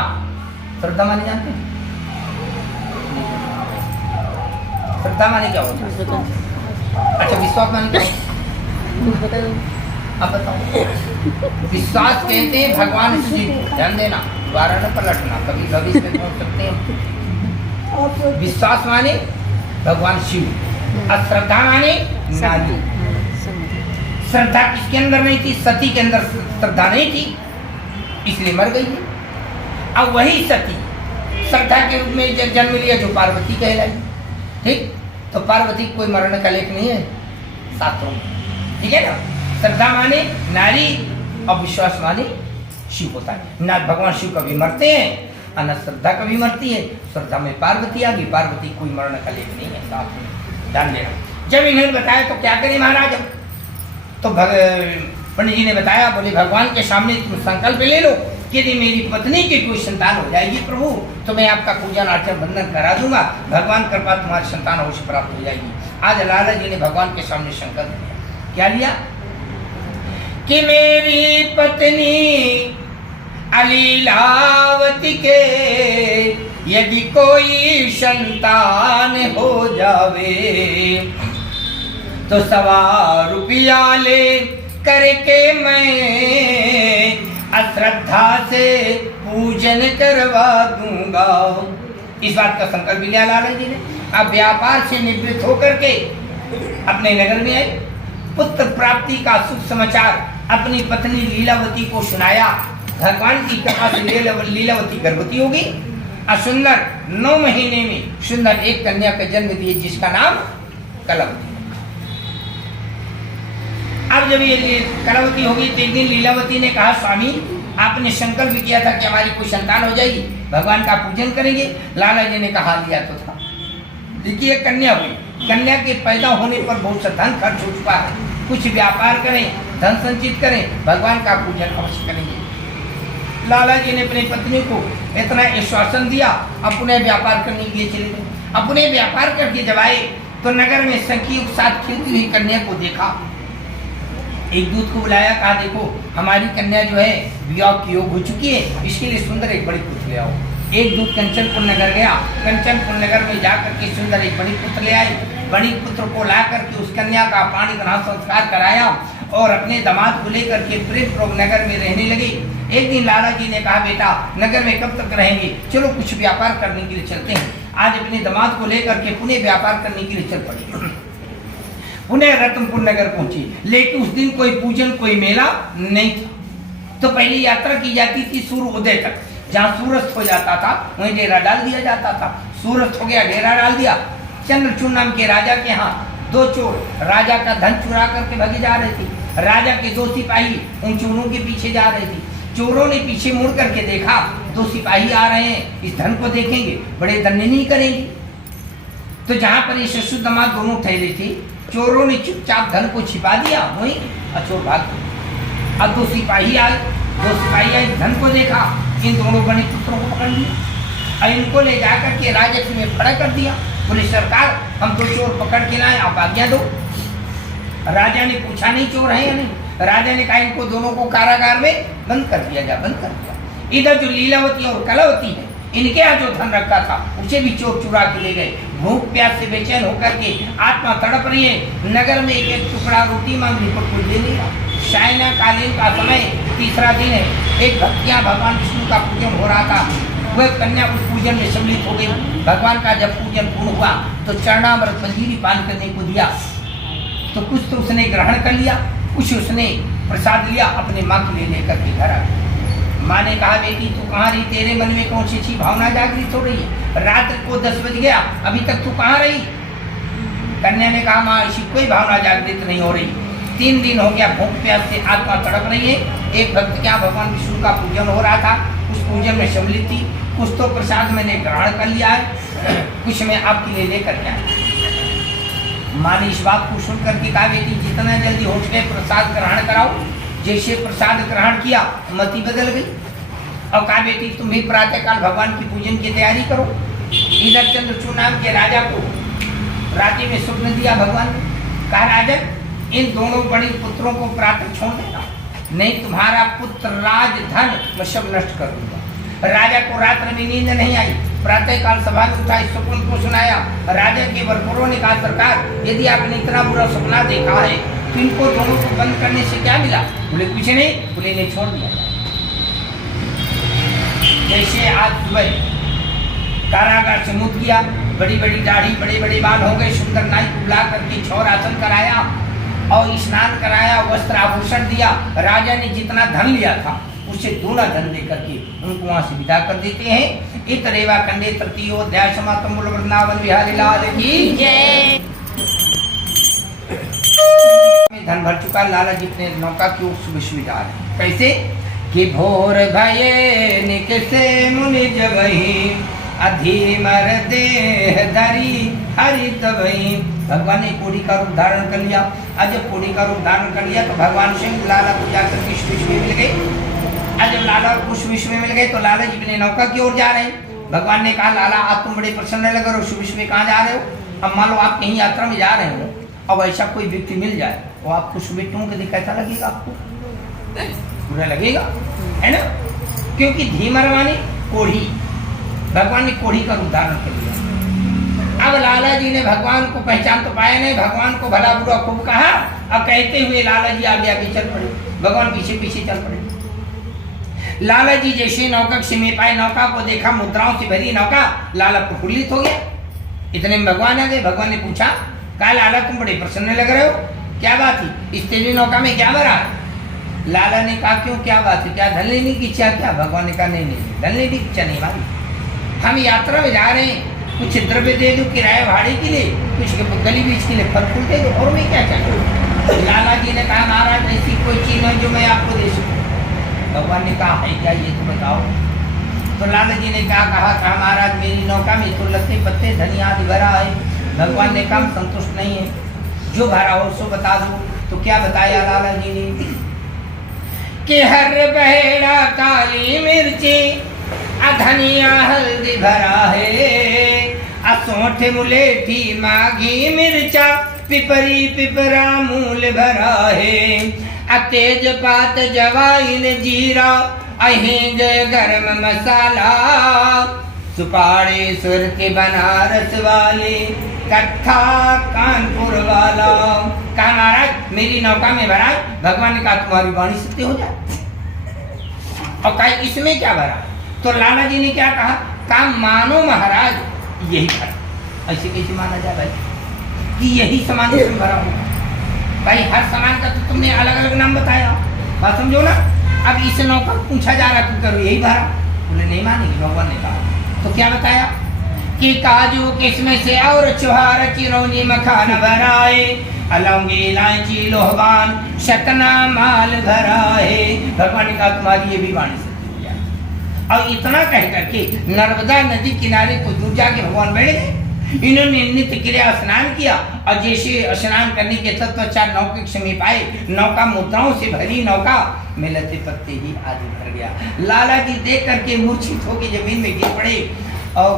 श्रद्धा माने जानते हैं? श्रद्धा माने क्या होता है? अच्छा, विश्वास माने क्या होता है? अब बताओ। विश्वास कहते हैं भगवान शिव, ध्यान देना, द्वारा न पलटना, कभी भविष्य में पहुंच सकते हैं। विश्वास माने भगवान शिव, और श्रद्धा माने नारी। श्रद्धा किसके अंदर नहीं थी? सती के अंदर श्रद्धा नहीं थी, इसलिए मर गई है। अब वही सती श्रद्धा के रूप में जब जन्म लिया जो पार्वती कहलाई। ठीक, तो पार्वती कोई मरण का लेख नहीं है शास्त्रों में, ठीक है ना। श्रद्धा माने नारी और विश्वास माने शिव होता है। ना भगवान शिव कभी मरते हैं और न श्रद्धा कभी मरती है। श्रद्धा में पार्वती आ गई, पार्वती कोई मरण का लेख नहीं है, साथ में ध्यान देना। जब इन्होंने बताया तो क्या करें महाराज? तो पंडित जी ने बताया, बोले भगवान के सामने तुम संकल्प ले लो कि यदि मेरी पत्नी की कोई संतान हो जाएगी प्रभु, तो मैं आपका पूजन अर्चन बंधन करा दूंगा, भगवान कृपा तुम्हारी संतान अवश्य प्राप्त हो जाएगी। आज लाला जी ने भगवान के सामने संकल्प लिया। क्या लिया? कि मेरी पत्नी अलीलावती के यदि कोई संतान हो जावे, तो 1.25 रुपया ले करके मैं अश्रद्धा से पूजन करवा दूंगा। इस बात का संकल्प भी लिया लाला जी ने। अब व्यापार से निवृत्त होकर के अपने नगर में आए। पुत्र प्राप्ति का शुभ समाचार अपनी पत्नी लीलावती को सुनाया। भगवान की कृपा से लीलावती गर्भवती होगी और सुंदर 9 महीने में सुंदर एक कन्या का जन्म दिए, जिसका नाम कलावती। अब जब ये कलावती होगी तो एक दिन लीलावती ने कहा, स्वामी आपने संकल्प किया था कि हमारी कोई संतान हो जाएगी, भगवान का पूजन करेंगे। लाला जी ने कहा, लिया तो था। देखिए कन्या हुई, कन्या के पैदा होने पर बहुत सा धन खर्च हो चुका है, कुछ व्यापार करें, धन संचित करें, भगवान का पूजन अवश्य करेंगे। लाला जी ने अपनी पत्नी को इतना आश्वासन दिया, अपने व्यापार करने के लिए चले गए। अपने व्यापार करके जब आए तो नगर में सखी के साथ खेलती हुई कन्या को देखा। एक दूत को बुलाया, कहा देखो हमारी कन्या जो है विवाह की योग हो चुकी है, इसके लिए सुंदर एक बड़ी पुत्र ले आओ। एक दूत कंचनपुर नगर गया, कंचनपुर नगर में जाकर के सुंदर एक बड़ी पुत्र ले आए। बड़ी पुत्र को ला करके उस कन्या का पानी ग्रहण संस्कार कराया और अपने दामाद को लेकर के प्रेम पूर्वक नगर में रहने लगे। एक दिन लाला जी ने कहा, बेटा नगर में कब तक रहेंगे, चलो कुछ व्यापार करने के लिए चलते हैं। आज अपने दामाद को लेकर के पुणे व्यापार करने के लिए चल पड़े। पुणे रतनपुर नगर पहुंची, लेकिन उस दिन कोई पूजन कोई मेला नहीं था। तो पहली यात्रा की जाती थी सूर्योदय तक, जहाँ सूरज हो जाता था वहीं डेरा डाल दिया जाता था। सूरज हो गया, डेरा डाल दिया। चंद्रचूड़ नाम के राजा के यहाँ 2 चोर राजा का धन चुरा करके भागे जा रहे थे। राजा के 2 सिपाही उन चोरों के पीछे जा रहे थे। चोरों ने पीछे मुड़ करके देखा, 2 सिपाही आ रहे हैं, इस धन को देखेंगे, बड़े दंडे नहीं करेंगे। तो जहाँ पर ये ससुर दामाद दोनों ठहरे थे, चोरों ने चुपचाप धन को छिपा दिया वहीं, और चोर भाग गए। अब 2 सिपाही आए, धन को देखा, इन दोनों बड़े पुत्रों को पकड़ लिया और इनको ले जाकर के राजस्व में खड़ा कर दिया। बोले सरकार हम 2 चोर पकड़ के लाए, आप आज्ञा दो। राजा ने पूछा नहीं चोर है या नहीं, राजा ने कहा इनको दोनों को कारागार में बंद कर दिया जा, बंद कर दिया। इधर जो लीलावती और कलावती है, इनके यहाँ जो धन रखा था उसे भी चोर चुरा के ले गए। भूख प्यास से बेचैन होकर के आत्मा तड़प रही है। नगर में एक एक टुकड़ा रोटी मांग रही पर कोई दे नहीं रहा। सायंकालीन का समय, तीसरा दिन है। एक भक्तियां भगवान विष्णु का पूजन हो रहा था। वह कन्या उस पूजन में सम्मिलित हो गई। भगवान का जब पूजन पूर्ण हुआ तो चरणामृत मंजीरी पान करने को दिया, तो कुछ तो उसने ग्रहण कर लिया, कुछ उसने प्रसाद लिया, अपने माँ के लिए लेकर के घर आ गई। माँ ने कहा, बेटी तू कहाँ रही? तेरे मन में कौन सी अच्छी भावना जागृत हो रही है? रात को 10 बज गया, अभी तक तू कहाँ रही? कन्या ने कहा, माँ ऐसी कोई भावना जागृत नहीं हो रही। 3 दिन हो गया, भूख प्यास से आत्मा तड़प रही है। एक भक्त क्या भगवान विष्णु का पूजन हो रहा था, उस पूजन में सम्मिलित थी। कुछ तो प्रसाद मैंने ग्रहण कर लिया है, कुछ मैं आपके लिए लेकर के आया। माँ ने इस बात को सुन करके कहा, बेटी जितना जल्दी हो सके प्रसाद ग्रहण कराओ। जैसे प्रसाद ग्रहण किया, मति बदल गई और कहा, बेटी तुम भी प्रातःकाल भगवान की पूजन की तैयारी करो। इधर चंद्रचूड़ नाम के राजा को रात्रि में स्वप्न दिया भगवान ने। कहा, राजन इन दोनों बड़े पुत्रों को प्रातः छोड़ देना, नहीं तुम्हारा पुत्र राज धन मैं सब नष्ट कर दूंगा। राजा को रात्र में नींद नहीं आई। प्रातःकाल सभा में उठा, इस स्वप्न को सुनाया। राजा के वर्करों ने कहा, सरकार यदि आपने इतना बुरा सपना देखा है तो इनको दोनों को बंद करने से क्या मिला? बोले कुछ नहीं, बोले ने छोड़ दिया। जैसे आज सुबह कारागार से मुक्त किया, बड़ी बड़ी दाढ़ी, बड़े बड़े बाल हो गए, सुंदर नाई को बुला करके छौर आसन कराया और स्नान कराया, वस्त्र आभूषण दिया। राजा ने जितना धन लिया था उससे दूना धन लेकर के उनको वहां से विदा कर देते हैं। इतरेवा कंडे तृतीयोध्याय समाप्तम। बोलो वृंदावन बिहारी लाल की जय। धन भर चुका लाला जी अपने नौका की ओर सुबह जा रहे। कैसे कि भोर भये निकसे मुनि जबहि, अधीमर देह धरी हरि तबहि। भगवान ने कोड़ी का रूप धारण कर लिया। आज जब कोड़ी का रूप धारण कर लिया तो भगवान स्वयं लाला को जाकर के विश्व में मिल गए। आज जब लाला उस विश्व में मिल गए तो लाला जी अपने नौका की ओर जा रहे हैं। भगवान ने कहा, लाला आप तुम बड़े प्रसन्न लग रहे हो, उस विश्व में कहाँ जा रहे हो? अब मान लो आप कहीं यात्रा में जा रहे हो, अब ऐसा कोई व्यक्ति मिल जाए तो आपको सुबह टूंक के कैसा लगेगा? आपको बुरा लगेगा, है ना? क्योंकि धीमर माने कोढ़ी, भगवान ने कोढ़ी का रूप धारण कर लिया। अब लाला जी ने भगवान को पहचान तो पाया नहीं, भगवान को भला बुरा खूब कहा। अब कहते हुए लाला जी आगे आगे चल पड़े, भगवान पीछे पीछे चल पड़े। लाला जी जैसे नौका से में पाए, नौका को देखा, मुद्राओं से भरी नौका, लाला प्रफुल्लित हो गया। इतने में भगवान आ गए। भगवान ने पूछा, कहा लाला तुम बड़े प्रसन्न लग रहे हो, क्या बात है? इस तेजी नौका में क्या भरा? लाला ने कहा, क्यों क्या बात है? क्या धन लेने की इच्छा? क्या? भगवान ने कहा, नहीं नहीं, धन लेने की इच्छा नहीं हमारी। हम यात्रा में जा रहे हैं, कुछ द्रव्य दे दो किराया भाड़े के लिए, कुछ गली बीच के लिए फल फूल दे दो, और मैं क्या चाहिए? लाला जी ने कहा, महाराज ऐसी कोई चीज है जो मैं आपको दे सकूं? भगवान ने कहा, है क्या ये तो बताओ। तो लाला जी ने कहा महाराज मेरी नौका में तो लत्ते पत्ते धन आदि भरा है। भगवान ने कहा, संतुष्ट नहीं है, जो भरा हो सो बता दो। तो क्या बताया लाला जी ने कि हर बहेड़ा काली मिर्ची, धनिया हल्दी भरा है, असोठ मुलेठी माघी मिर्चा, पिपरी पिपरा मूल भरा है, तेज पात जवाइन जीरा, अहिंग गरम मसाला, सुपारी सुरती बनारस वाली, कट्ठा कानपुर वाला। कहा महाराज मेरी नौका में भरा। भगवान ने कहा तुम्हारी वाणी सत्य हो जाए। और कहा इसमें क्या भरा? तो लाला जी ने क्या कहा मानो महाराज यही भरा। ऐसे कैसे माना जाए भाई कि यही सामान इसमें भरा होगा? भाई हर सामान का तो तुमने अलग अलग नाम बताया, बात समझो ना। अब इस नौका पूछा जा रहा तुम करो यही भरा, बोले नहीं मानेगी। भगवान ने कहा तो क्या बताया कि काजू किस्में से और चुहार चिरौनी मखान भराए, अलौंगी इलायची लोहबान शतना माल भराए। भगवान ने कहा तुम्हारी ये भी वाणी सत्य हो जाए। और इतना कह करके नर्मदा नदी किनारे को दूर जाके भगवान बैठ गए। इन्होंने नित्य क्रिया स्नान किया और जैसे स्नान करने के तत्पश्चात नौके के समीप आए, नौका मुद्राओं से भरी नौका में लते पत्ते ही आदि भर गया। लाला जी देख करके मूर्छित होकर जमीन में गिर पड़े और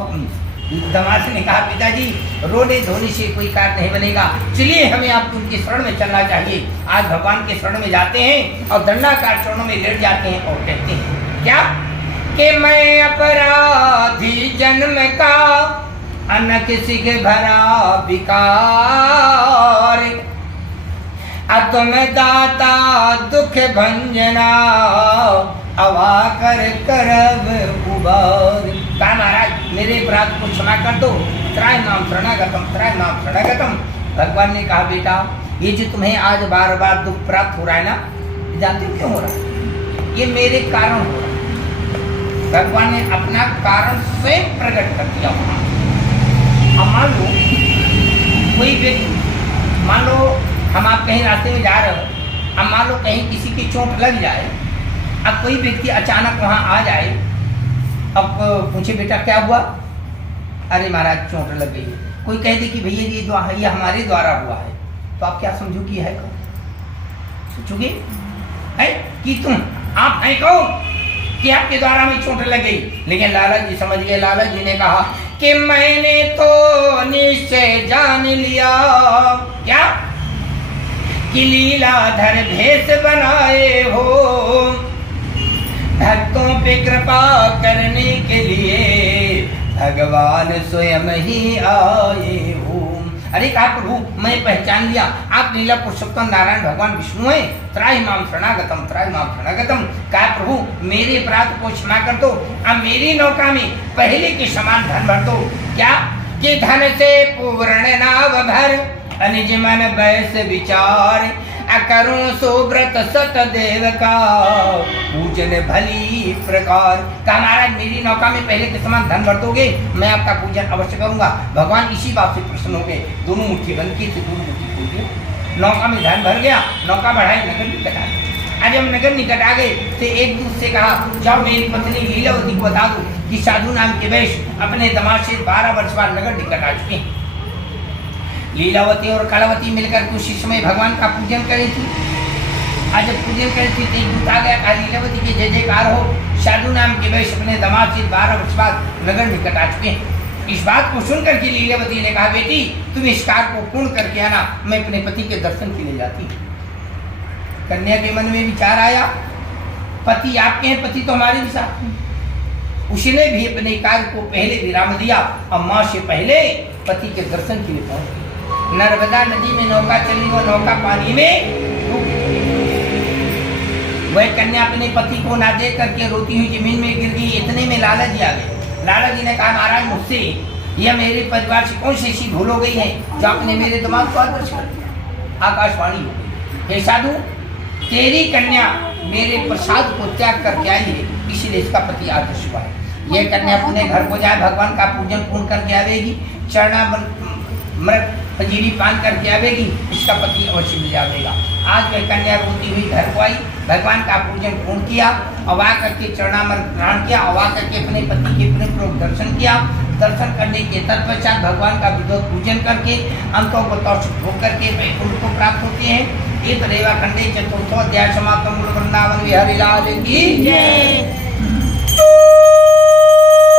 दमाद ने कहा पिताजी रोने धोने से कोई कार्य नहीं बनेगा, चलिए हमें आपको उनके शरण में चलना चाहिए। आज भगवान के शरण में जाते हैं और दंडाकार चरणों में लेट जाते हैं और कहते हैं क्या कि मैं अपराधी जन्म का अन्न किसी के भरा विकार, तुम दाता दुख भंजना, अवा कर करब उबार। कहा महाराज मेरे अपराध को क्षमा कर दो, त्राय नाम शरणागतम, त्राय नाम शरणागतम। भगवान ने कहा बेटा ये जो तुम्हें आज बार बार दुख प्राप्त हो रहा है ना, जानते हो क्यों हो रहा है? ये मेरे कारण हो रहा है। भगवान ने अपना कारण स्वयं प्रकट कर दिया। अब मान लो कोई व्यक्ति, मान लो हम आप कहीं रास्ते में जा रहे हो, अब मान लो कहीं किसी की चोट लग जाए, अब कोई व्यक्ति अचानक वहाँ आ जाए, अब पूछे बेटा क्या हुआ? अरे महाराज चोट लग गई है। कोई कह दे कि भैया ये हमारे द्वारा हुआ है, तो आप क्या समझोगी? है कौन? सोचोगे है कि तुम आप है कौन कि आपके द्वारा में चोट लग गई? लेकिन लाला जी समझ गए। लाला जी ने कहा कि मैंने तो निश्चय जान लिया क्या कि लीलाधर भेष बनाए हो, भक्तों पे कृपा करने के लिए भगवान स्वयं ही आए हो। अरे कहा प्रभु मैं पहचान लिया आप लीला पुरुषोत्तम नारायण भगवान विष्णु हैं। त्राहि माम शरणागतम, त्राहि माम शरणागतम। कहा प्रभु मेरे अपराध को क्षमा कर दो, अब मेरी नौका में पहले के समान धन भर दो। क्या कि धन से पूर्ण नाव भर, अनिज मन बैस विचार, अकरूं सुव्रत सत देव का, पूजन भली प्रकार। कहा महाराज मेरी नौका में पहले के समान धन भर दोगे, मैं आपका पूजन अवश्य करूंगा। भगवान इसी बात से प्रसन्न हो गए। दोनों मुट्ठी बंद की थी, दोनों मुट्ठी खोल दी, नौका में धन भर गया। नौका बढ़ाई, नगर निकट आ गए। आज हम नगर निकट आ गए तो एक दूसरे से कहा जाओ मेरी पत्नी लीलावती को बता दो कि साधु नाम के वैश्य अपने दामाद से 12 वर्ष बाद नगर निकट आ चुके हैं। लीलावती और कलावती मिलकर उसी समय भगवान का पूजन करी थी। आज जब पूजन करी थी तो दूत आ गया, कहा लीलावती के जय जयकार हो, साधु नाम के वैश्य अपने दामाद से 12 वर्ष बाद नगर निकट आ चुके हैं। इस बात को सुनकर के लीलावती ने कहा बेटी तुम इस कार्य को पूर्ण करके आना, मैं अपने पति के दर्शन के लिए जाती। कन्या के मन में विचार आया पति आपके हैं, पति तो हमारे भी साथ हैं। उसने भी अपने कार्य को पहले विराम दिया और माँ से पहले पति के दर्शन के लिए पहुंच गई। नर्मदा नदी में नौका चली, वो नौका पानी में डूब गई। वह कन्या अपने पति को ना देख करके रोती हुई जमीन में गिर गई। इतने में लाला जी आ गए। लाला जी ने कहा महाराज मुझसे या मेरे परिवार से कौन सी ऐसी भूल हो गई है जो आपने मेरे दिमाग को आदर्श कर दिया? आकाशवाणी हो गई, हे साधु तेरी कन्या मेरे प्रसाद को त्याग करके आई है, इसीलिए इसका पति आदर्श हुआ है। यह कन्या अपने घर को जाए, भगवान का पूजन पूर्ण करके आवेगी, चरणामृत पंजीरी पान करके आवेगी, इसका पति अवश्य मिल जाएगा। आज वह कन्या रोती हुई घर को आई, भगवान का पूजन पूर्ण किया, अवा करके चरणामृत ग्रहण किया, अवा करके अपने पति के प्रेम पूर्वक दर्शन किया। दर्शन करने के तत्पश्चात भगवान का विधिवत पूजन करके अंतों को तौसित होकर के वैकुंठ को प्राप्त होते हैं। ये तो रेवा खंडे चतुर्थो अध्याय समाप्त। वृंदावन बिहारी लाल की जय।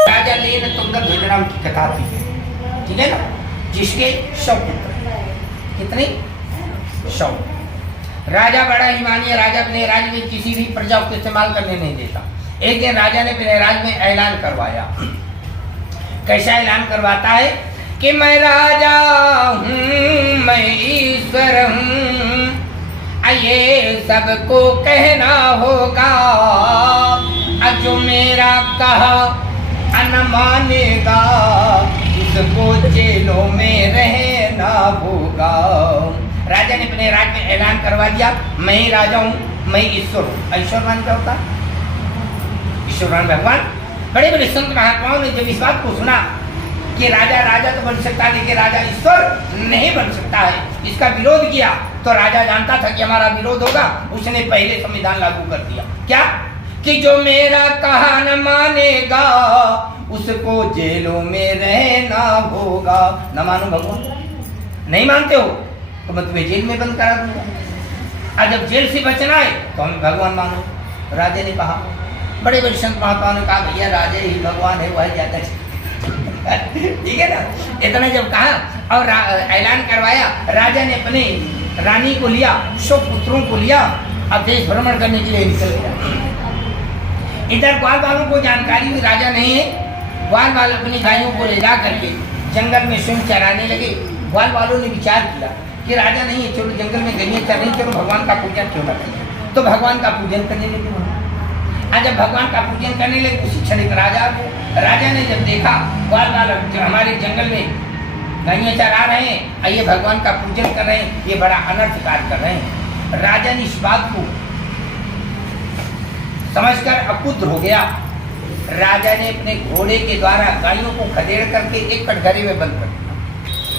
राजा लेन तुंगत ध्वजराम की कथा थी, ठीक है ना, जिसके 100 पुत्र, कितने 100। राजा बड़ा ईमानी है, राजा अपने राज्य में किसी भी प्रजा को इस्तेमाल करने नहीं देता। एक दिन राजा ने अपने राज्य में ऐलान करवाया। कैसा ऐलान करवाता है कि मैं राजा हूँ, मैं ईश्वर हूँ, ये सबको कहना होगा, जो मेरा कहा न मानेगा उसको जेलों में रहना होगा। राजा ने अपने राज्य में ऐलान करवा दिया मैं ही राजा हूँ, मैं ईश्वर हूँ। ईश्वरवान क्या होता? ईश्वरवान भगवान। बड़े बड़े संत महात्माओं ने जब इस बात को सुना कि राजा राजा तो बन सकता है लेकिन राजा ईश्वर नहीं बन सकता है, इसका विरोध किया, तो राजा जानता था कि हमारा विरोध होगा, उसने पहले संविधान लागू कर दिया। क्या कि जो मेरा कहा न मानेगा उसको जेलों में रहना होगा। न मानो भगवान, नहीं मानते हो तो मैं तुम्हें जेल में बंद करा दूंगा, और जब जेल से बचना है तो हम भगवान मानो। राजा ने कहा, बड़े बड़े संत महात्माओं ने कहा भैया राजा ही भगवान है, वह ज्यादा ठीक है ना। इतना जब कहा और ऐलान करवाया, राजा ने अपने रानी को लिया, 100 पुत्रों को लिया, अब देश भ्रमण करने के लिए निकल गया। इधर ग्वाल वालों को जानकारी भी राजा नहीं है, ग्वाल वाले अपनी गायों को ले जा करके जंगल में स्वयं चराने लगे। ग्वाल वालों ने विचार किया कि राजा नहीं है, चलो जंगल में गईयां चर रही, चलो भगवान का पूजन क्यों न करें। तो भगवान का पूजन करने लगे वहाँ। आज जब भगवान का पूजन करने लगे उसी क्षण एक राजा ने जब देखा ग्वाल वाल हमारे जंगल में गईयां चरा रहे हैं, ये भगवान का पूजन कर रहे हैं, ये बड़ा अनर्थ कार्य कर रहे हैं। राजा ने इस बात को समझकर अकुद्र हो गया। राजा ने अपने घोड़े के द्वारा गायों को खदेड़ करके एक कटघरे में बंद कर दिया।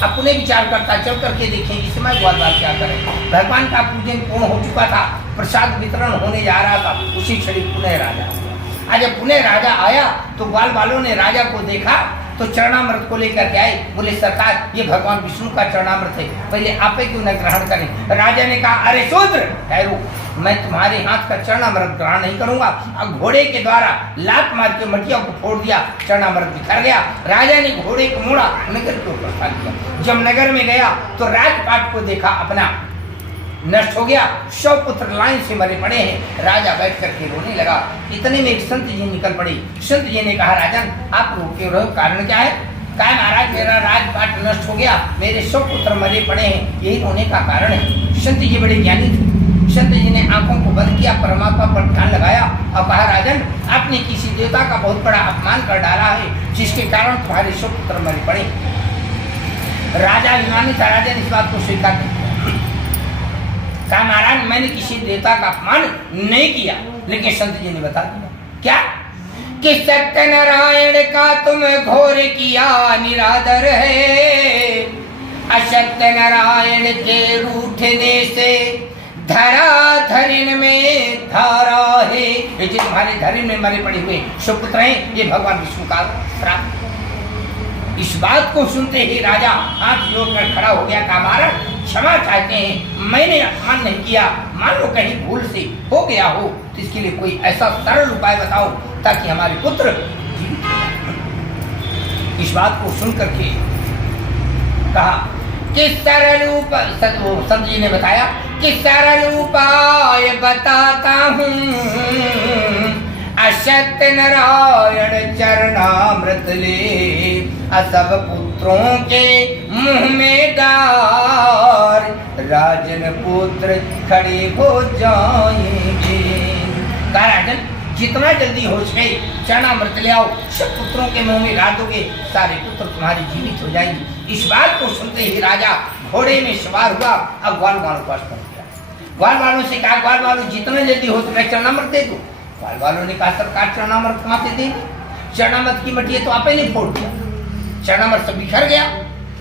अब पुनः विचार करता, चल करके देखें इस समय ग्वाल वाल क्या करें। भगवान का पूजन पूर्ण हो चुका था, प्रसाद वितरण होने जा रहा था, उसी क्षण पुनः राजा आया। आज जब पुनः राजा आया तो ग्वाल वालों ने राजा को देखा तो चरणामृत को लेकर के आए। बोले सरकार ये भगवान विष्णु का चरणामृत है, पहले आप क्यों न ग्रहण करें। राजा ने कहा अरे शूद्र ठहरो, मैं तुम्हारे हाथ का चरणामृत ग्रहण नहीं करूंगा। अब घोड़े के द्वारा लात मार के मटिया को फोड़ दिया, चरणामृत बिखर गया। राजा ने घोड़े को मोड़ा, नगर को प्रस्थान किया। जब नगर में गया तो राजपाट को देखा अपना नष्ट हो गया, 100 पुत्र लाइन से मरे पड़े हैं। राजा बैठ करके रोने लगा। इतने में एक संत जी निकल पड़े। संत जी ने कहा राजन आप रो क्यों रहे हो, कारण क्या है। कहा महाराज मेरा राजपाट नष्ट हो गया, मेरे 100 पुत्र मरे पड़े हैं, यही रोने का कारण है। संत जी बड़े ज्ञानी थे। संत जी ने आंखों को बंद किया, परमात्मा पर ध्यान लगाया और कहा राजन आपने किसी देवता का बहुत बड़ा अपमान कर डाला है, जिसके कारण तुम्हारे 100 पुत्र मरे पड़े। राजा अभिमानी था, राजा ने इस बात को स्वीकार किया। कहा महाराज मैंने किसी देवता का अपमान नहीं किया, लेकिन संत जी ने बता दिया क्या कि सत्यनारायण का तुम घोर किया निरादर है। असत्य नारायण के रूठने से धरा धरिन में धारा है। ये जो तुम्हारे धरिन में मरे पड़े हुए सुपुत्र हैं, ये भगवान विष्णु का श्राप। इस बात को सुनते ही राजा हाथ जोड़कर खड़ा हो गया। कहा महाराज क्षमा चाहते हैं, मैंने अपमान नहीं किया, मान लो कहीं भूल से हो गया हो, तो इसके लिए कोई ऐसा सरल उपाय बताओ ताकि हमारे पुत्र जीवित हो। इस बात को सुन करके कहा कि सरल उपाय, संत जी ने बताया कि सरल उपाय बताता हूँ। असत्य नारायण चरणामृत ले, सब पुत्रों के मुंह में डार, राजन पुत्र खड़े हो जाएंगे। कहा राजन जितना जल्दी हो सके चरणामृत ले आओ, सब पुत्रों के मुंह में डाल दोगे, सारे पुत्र तुम्हारे जीवित हो जाएंगे। इस बात को सुनते ही राजा घोड़े में सवार हुआ। अब ग्वाल वालों को स्पर्श किया। ग्वाल वालों से कहा ग्वाल वालों जितना जल्दी हो तो मैं चरणामृत दे दूं। ग्वाल वालों ने कहा सरकार चरणामृत कहाँ से देंगे, चरणामृत की मटिया तो आपने नहीं फोड़ दिया, चरणामृत सब बिखर गया।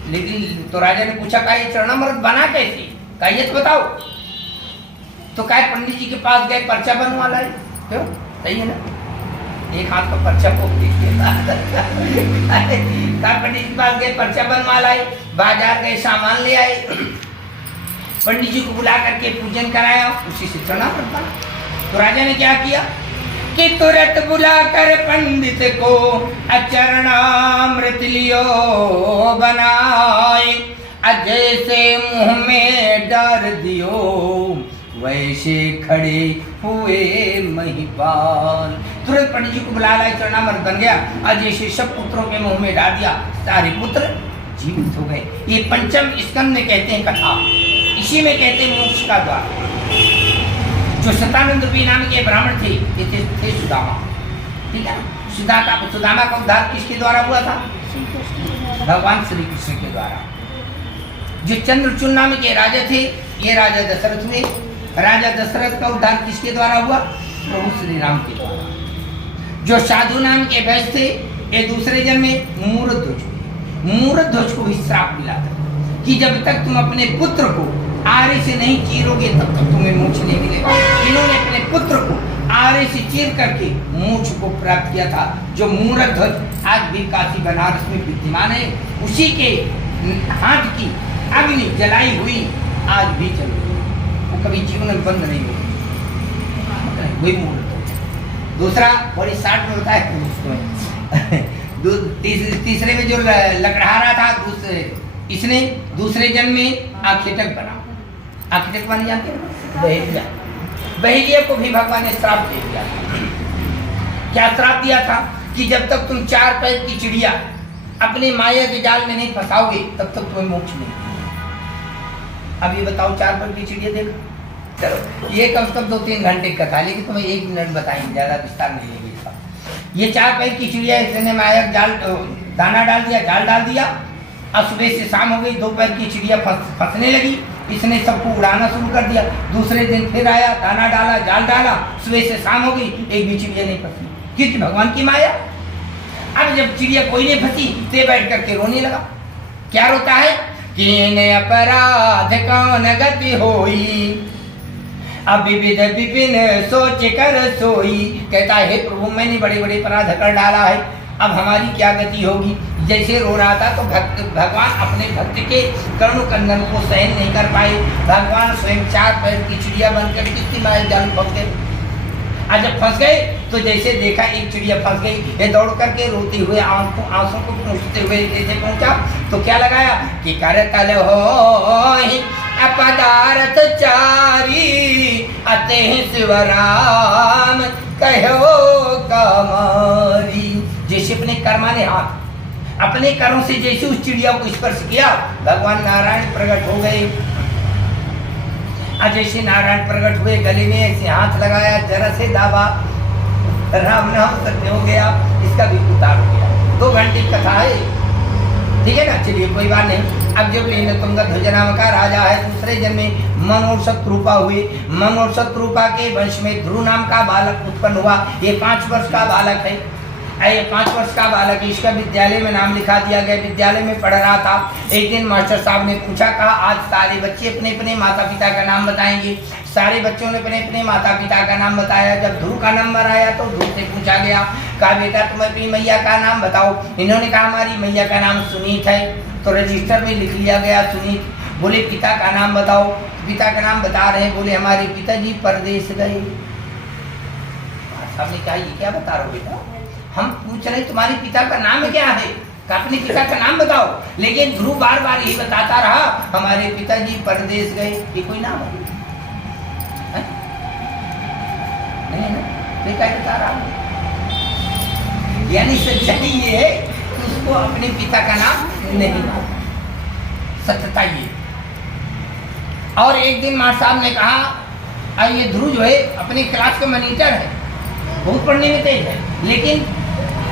लेकिन तो राजा ने पूछा कहा ये चरणामृत बना कैसे, कहा ये तो बताओ। तो कहा पंडित जी के पास गए, पर्चा बनवा लाए। क्यों सही है ना, एक हाथ का पर्चा को कहा पंडित जी के पास गए, पर्चा बनवा लाए। बाजार गए, सामान ले आए, पंडित जी को बुला करके पूजन कराया, उसी से चरणामृत बना। तो राजा ने क्या किया कि तुरंत बुलाकर पंडित को चरणामृत लियो बनाए। जैसे मुंह में डाल दियो, वैसे खड़े हुए महिपाल। तुरंत पंडित जी को बुला लाए, चरणामृत बन गया। और जैसे सब पुत्रों के मुंह में डाल दिया, सारे पुत्र जीवित हो गए। ये पंचम स्कंद में कहते हैं कथा, इसी में कहते हैं मोक्ष का द्वार। जो सतानंद रूपी नाम के ब्राह्मण थे, ये थे सुदामा। ठीक है, सुदामा का उद्धार किसके द्वारा हुआ था, भगवान श्री कृष्ण के द्वारा। जो चंद्रचूड़ नाम के राजा थे, ये राजा दशरथ हुए। राजा दशरथ का उद्धार किसके द्वारा हुआ, प्रभु श्री राम के द्वारा। जो साधु नाम के वैश्य थे, ये दूसरे जन्म में मूर्धध्वज हुए। मूर्धध्वज को भी श्राप मिला था कि जब तक तुम अपने पुत्र को आरे से नहीं चीरोगे तब तक तुम्हें मोक्ष नहीं मिलेगा। इन्होंने अपने पुत्र को आरे से चीर करके मोक्ष को प्राप्त किया था। जो मूर्धध्वज आज भी काशी बनारस में विद्यमान है, उसी के हाथ की अग्नि जलाई हुई आज भी चल रही है, वो कभी जीवन में बंद नहीं होगी। वही मूर्धध्वज। दूसरा बड़ी साठ में होता है तीसरे में जो लकड़हारा था, इसने दूसरे जन्म में आर्किटेक्ट बना। आर्किटेक्ट बन जाते हैं बहेलिया। बहेलिया को भी भगवान ने श्राप दे दिया। क्या श्राप दिया था कि जब तक तुम 4 पैर की चिड़िया अपने माया के जाल में नहीं फंसाओगे तब तक तुम्हें मोक्ष नहीं। अब ये बताओ 4 पर की चिड़िया देखो। चलो ये कम से कम 2-3 घंटे की कथा, लेकिन तुम्हें 1 मिनट बताएंगे, ज्यादा विस्तार नहीं लेंगे इसका। ये 4 पैर की चिड़िया, इसने माया जाल दाना डाल दिया, जाल डाल दिया। अब सुबह से शाम हो गई, 2 पैर की चिड़िया फंसने लगी, इसने सबको उड़ाना शुरू कर दिया। दूसरे दिन फिर आया, दाना डाला, जाल डाला, सुबह से शाम हो गई, एक भी चिड़िया नहीं फंसी, क्योंकि भगवान की माया। अब जब चिड़िया कोई नहीं फंसी तो बैठ करके रोने लगा। क्या रोता है? कीन अपराध कौन गति होई, अब विविध विपिन सोच कर सोई। कहता है हे प्रभु, मैंने बड़े बड़े अपराध कर डाला है, अब हमारी क्या गति होगी। जैसे रो रहा था तो भगवान अपने भक्त के करुण कंदन को सहन नहीं कर पाए। भगवान स्वयं 4 पैर की चिड़िया बनकर कितनी माया जाल फंस गए। आज जब फंस गए तो जैसे देखा एक चिड़िया फंस गई, ये दौड़ करके रोते हुए आंसू को पूछते हुए जैसे पहुंचा तो क्या लगाया कि करतल होहि अपदार्थ चारी, अते शिवराम कहो कमारी। जैसे अपने कर्मा ने हाथ अपने कर्मों से जैसे उस चिड़िया को स्पर्श किया, भगवान नारायण प्रकट हो गए। जैसे नारायण प्रकट हुए, गले में ऐसे हाथ लगाया, जरा से दाबा, राम नाम सत्य हो गया, इसका भी उतार हो गया। 2 घंटे की कथा है, ठीक है ना। चलिए कोई बात नहीं। अब जो तुंगा ध्वज नाम का राजा है, दूसरे जन्म में मनोशत्रुपा हुए। मनोशत्रुपा के वंश में ध्रुव नाम का बालक उत्पन्न हुआ। ये 5 वर्ष का बालक है। ये 5 वर्ष का बालक, इसका विद्यालय में नाम लिखा दिया गया। विद्यालय में पढ़ रहा था। एक दिन मास्टर साहब ने पूछा, कहा आज सारे बच्चे अपने अपने माता पिता का नाम बताएंगे। सारे बच्चों ने अपने अपने माता पिता का नाम बताया। जब ध्रुव का नंबर आया तो ध्रुव से पूछा गया, कहा बेटा तुम अपनी मैया का नाम बताओ। इन्होंने कहा हमारी मैया का नाम सुनीत है। तो रजिस्टर में लिख लिया गया सुनीत। बोले पिता का नाम बताओ। पिता का नाम बता रहे, बोले हमारे पिताजी परदेश गए। साहब ने कहा ये क्या बता रहे हो बेटा, हम पूछ रहे तुम्हारे पिता का नाम क्या है, अपने पिता का नाम बताओ। लेकिन ध्रुव बार बार यही बताता रहा, हमारे पिताजी परदेश गए। ये कोई नाम है? नहीं ना, बेटा बता रहा। यानी सच्चाई ये है कि उसको अपने पिता का नाम नहीं मालूम, सत्यता ये। और एक दिन मास्टर साहब ने कहा, ये ध्रुव जो है अपनी क्लास का मॉनिटर है, बहुत पढ़ने में तेज है, लेकिन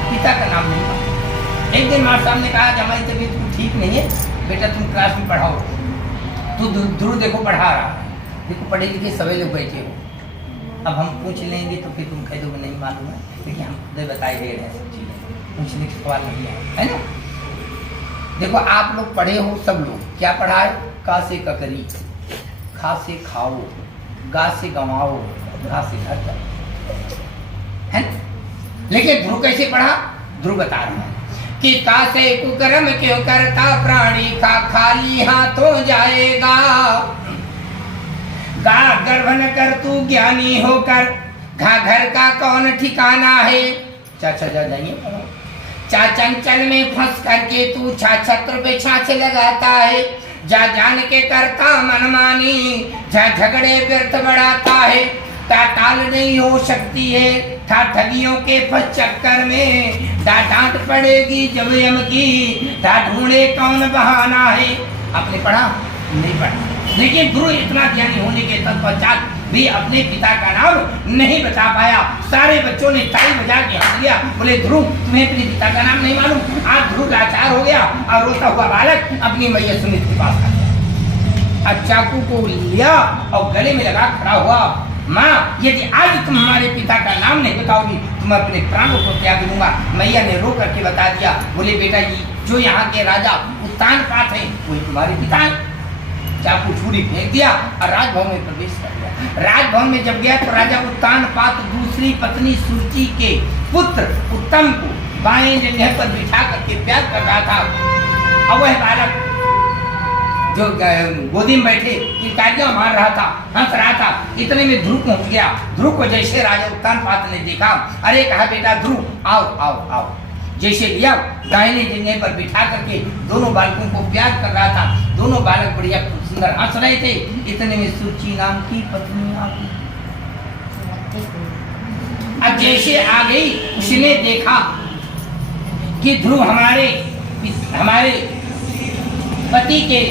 पिता का नाम नहीं मालूम। एक दिन मास्टर साहब ने कहा कि हमारी तबीयत ठीक नहीं है, बेटा तुम क्लास में पढ़ाओ। तो ध्रुव देखो पढ़ा रहा है, देखो पढ़े लिखे सभी लोग बैठे हो। अब हम पूछ लेंगे तो फिर तुम कह दोगे नहीं मालूम है, लेकिन हम खुद बताए दे रहे हैं सब चीज़ें, पूछने का सवाल नहीं है ना। देखो आप लोग पढ़े हो, सब लोग क्या पढ़ा है? का से ककरी, खा से खाओ, गा से गंवाओ, घा से घर जाओ, है ना। लेकिन ध्रुव कैसे पढ़ा? ध्रुव बता रहा है कि का से कुकर्म क्यों करता प्राणी, का खाली हाथों जाएगा। गा गर्भ न कर तू ज्ञानी होकर, घा घर का कौन ठिकाना है। चाचा जा जाइए। चा चंचल में फंस करके तू छाछत्र पे छाछ लगाता है, जा जान के करता मनमानी, जा झगड़े व्यर्थ बढ़ाता है। टाल नहीं हो सकती है था ठगियों के फंस चक्कर में, डांट पड़ेगी जब यम की, ढूंढे कौन बहाना है। आपने पढ़ा? नहीं पढ़ा। लेकिन ध्रुव इतना ज्ञानी होने के तत्पश्चात भी अपने पिता का नाम नहीं बता पाया। सारे बच्चों ने ताली बजा के हंस लिया, बोले ध्रुव तुम्हें अपने पिता का नाम नहीं मालूम। आज ध्रुव लाचार हो गया और रोता हुआ बालक अपनी मैया सुनीत के पास आ गया। अब चाकू को लिया और गले में लगा खड़ा हुआ, माँ यदि आज तुम हमारे पिता का नाम नहीं बताओगी तो मैं अपने प्राणों को त्याग दूंगा। मैया ने रो करके बता दिया, बोले बेटा जी जो यहाँ के राजा उत्तानपाद है वही तुम्हारे पिता है। चाकू छुरी फेंक दिया और राजभवन में प्रवेश कर गया। राजभवन में जब गया तो राजा उत्तानपाद दूसरी पत्नी सुरुचि के पुत्र उत्तम को बाएं जंघे पर बिठा करके प्यार कर रहा था। और वह बालक जो गोदी में बैठे किलकारियां मार रहा था, हंस रहा था। इतने में ध्रुव पहुंच गया। ध्रुव को जैसे राजा उत्तानपाद ने देखा, अरे कहा बेटा ध्रुव आओ आओ आओ। जैसे लिया दाहिने जंघे पर बिठा करके दोनों बालकों को प्यार कर रहा था। दोनों बालक बढ़िया सुंदर हंस रहे थे। इतने में सुरुचि नाम की पत्नी आ गई। अब जैसे आ गई उसने देखा कि ध्रुव हमारे हमारे पति के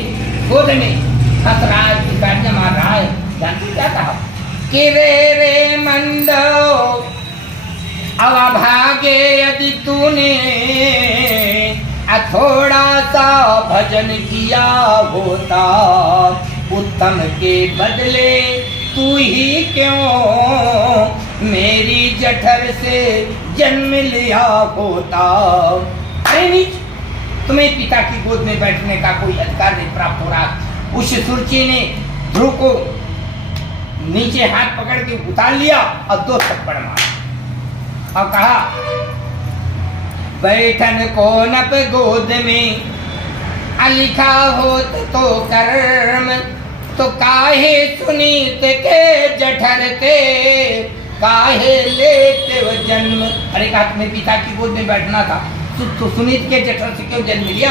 गोद में हंस रहा है, पिताजी मार रहा है। जानते क्या कहा कि रे मंदो अभागे यदि तूने थोड़ा सा भजन किया होता, उत्तम के बदले तू ही क्यों मेरी जठर से जन्म लिया होता। अरे नीच, तुम्हें पिता की गोद में बैठने का कोई अधिकार नहीं प्राप्त हो रहा। उस सुरुचि ने ध्रुव को नीचे हाथ पकड़ के उतार लिया और 2 थप्पड़ मारा और कहा बैठन को नप गोद में लिखा हो तो कर्म, तो काहे सुनीत के जठर ते काहे लेते वो जन्म। अरे कहा तुम्हें पिता की गोद में बैठना था तो सुनीत के जठर से क्यों जन्म लिया?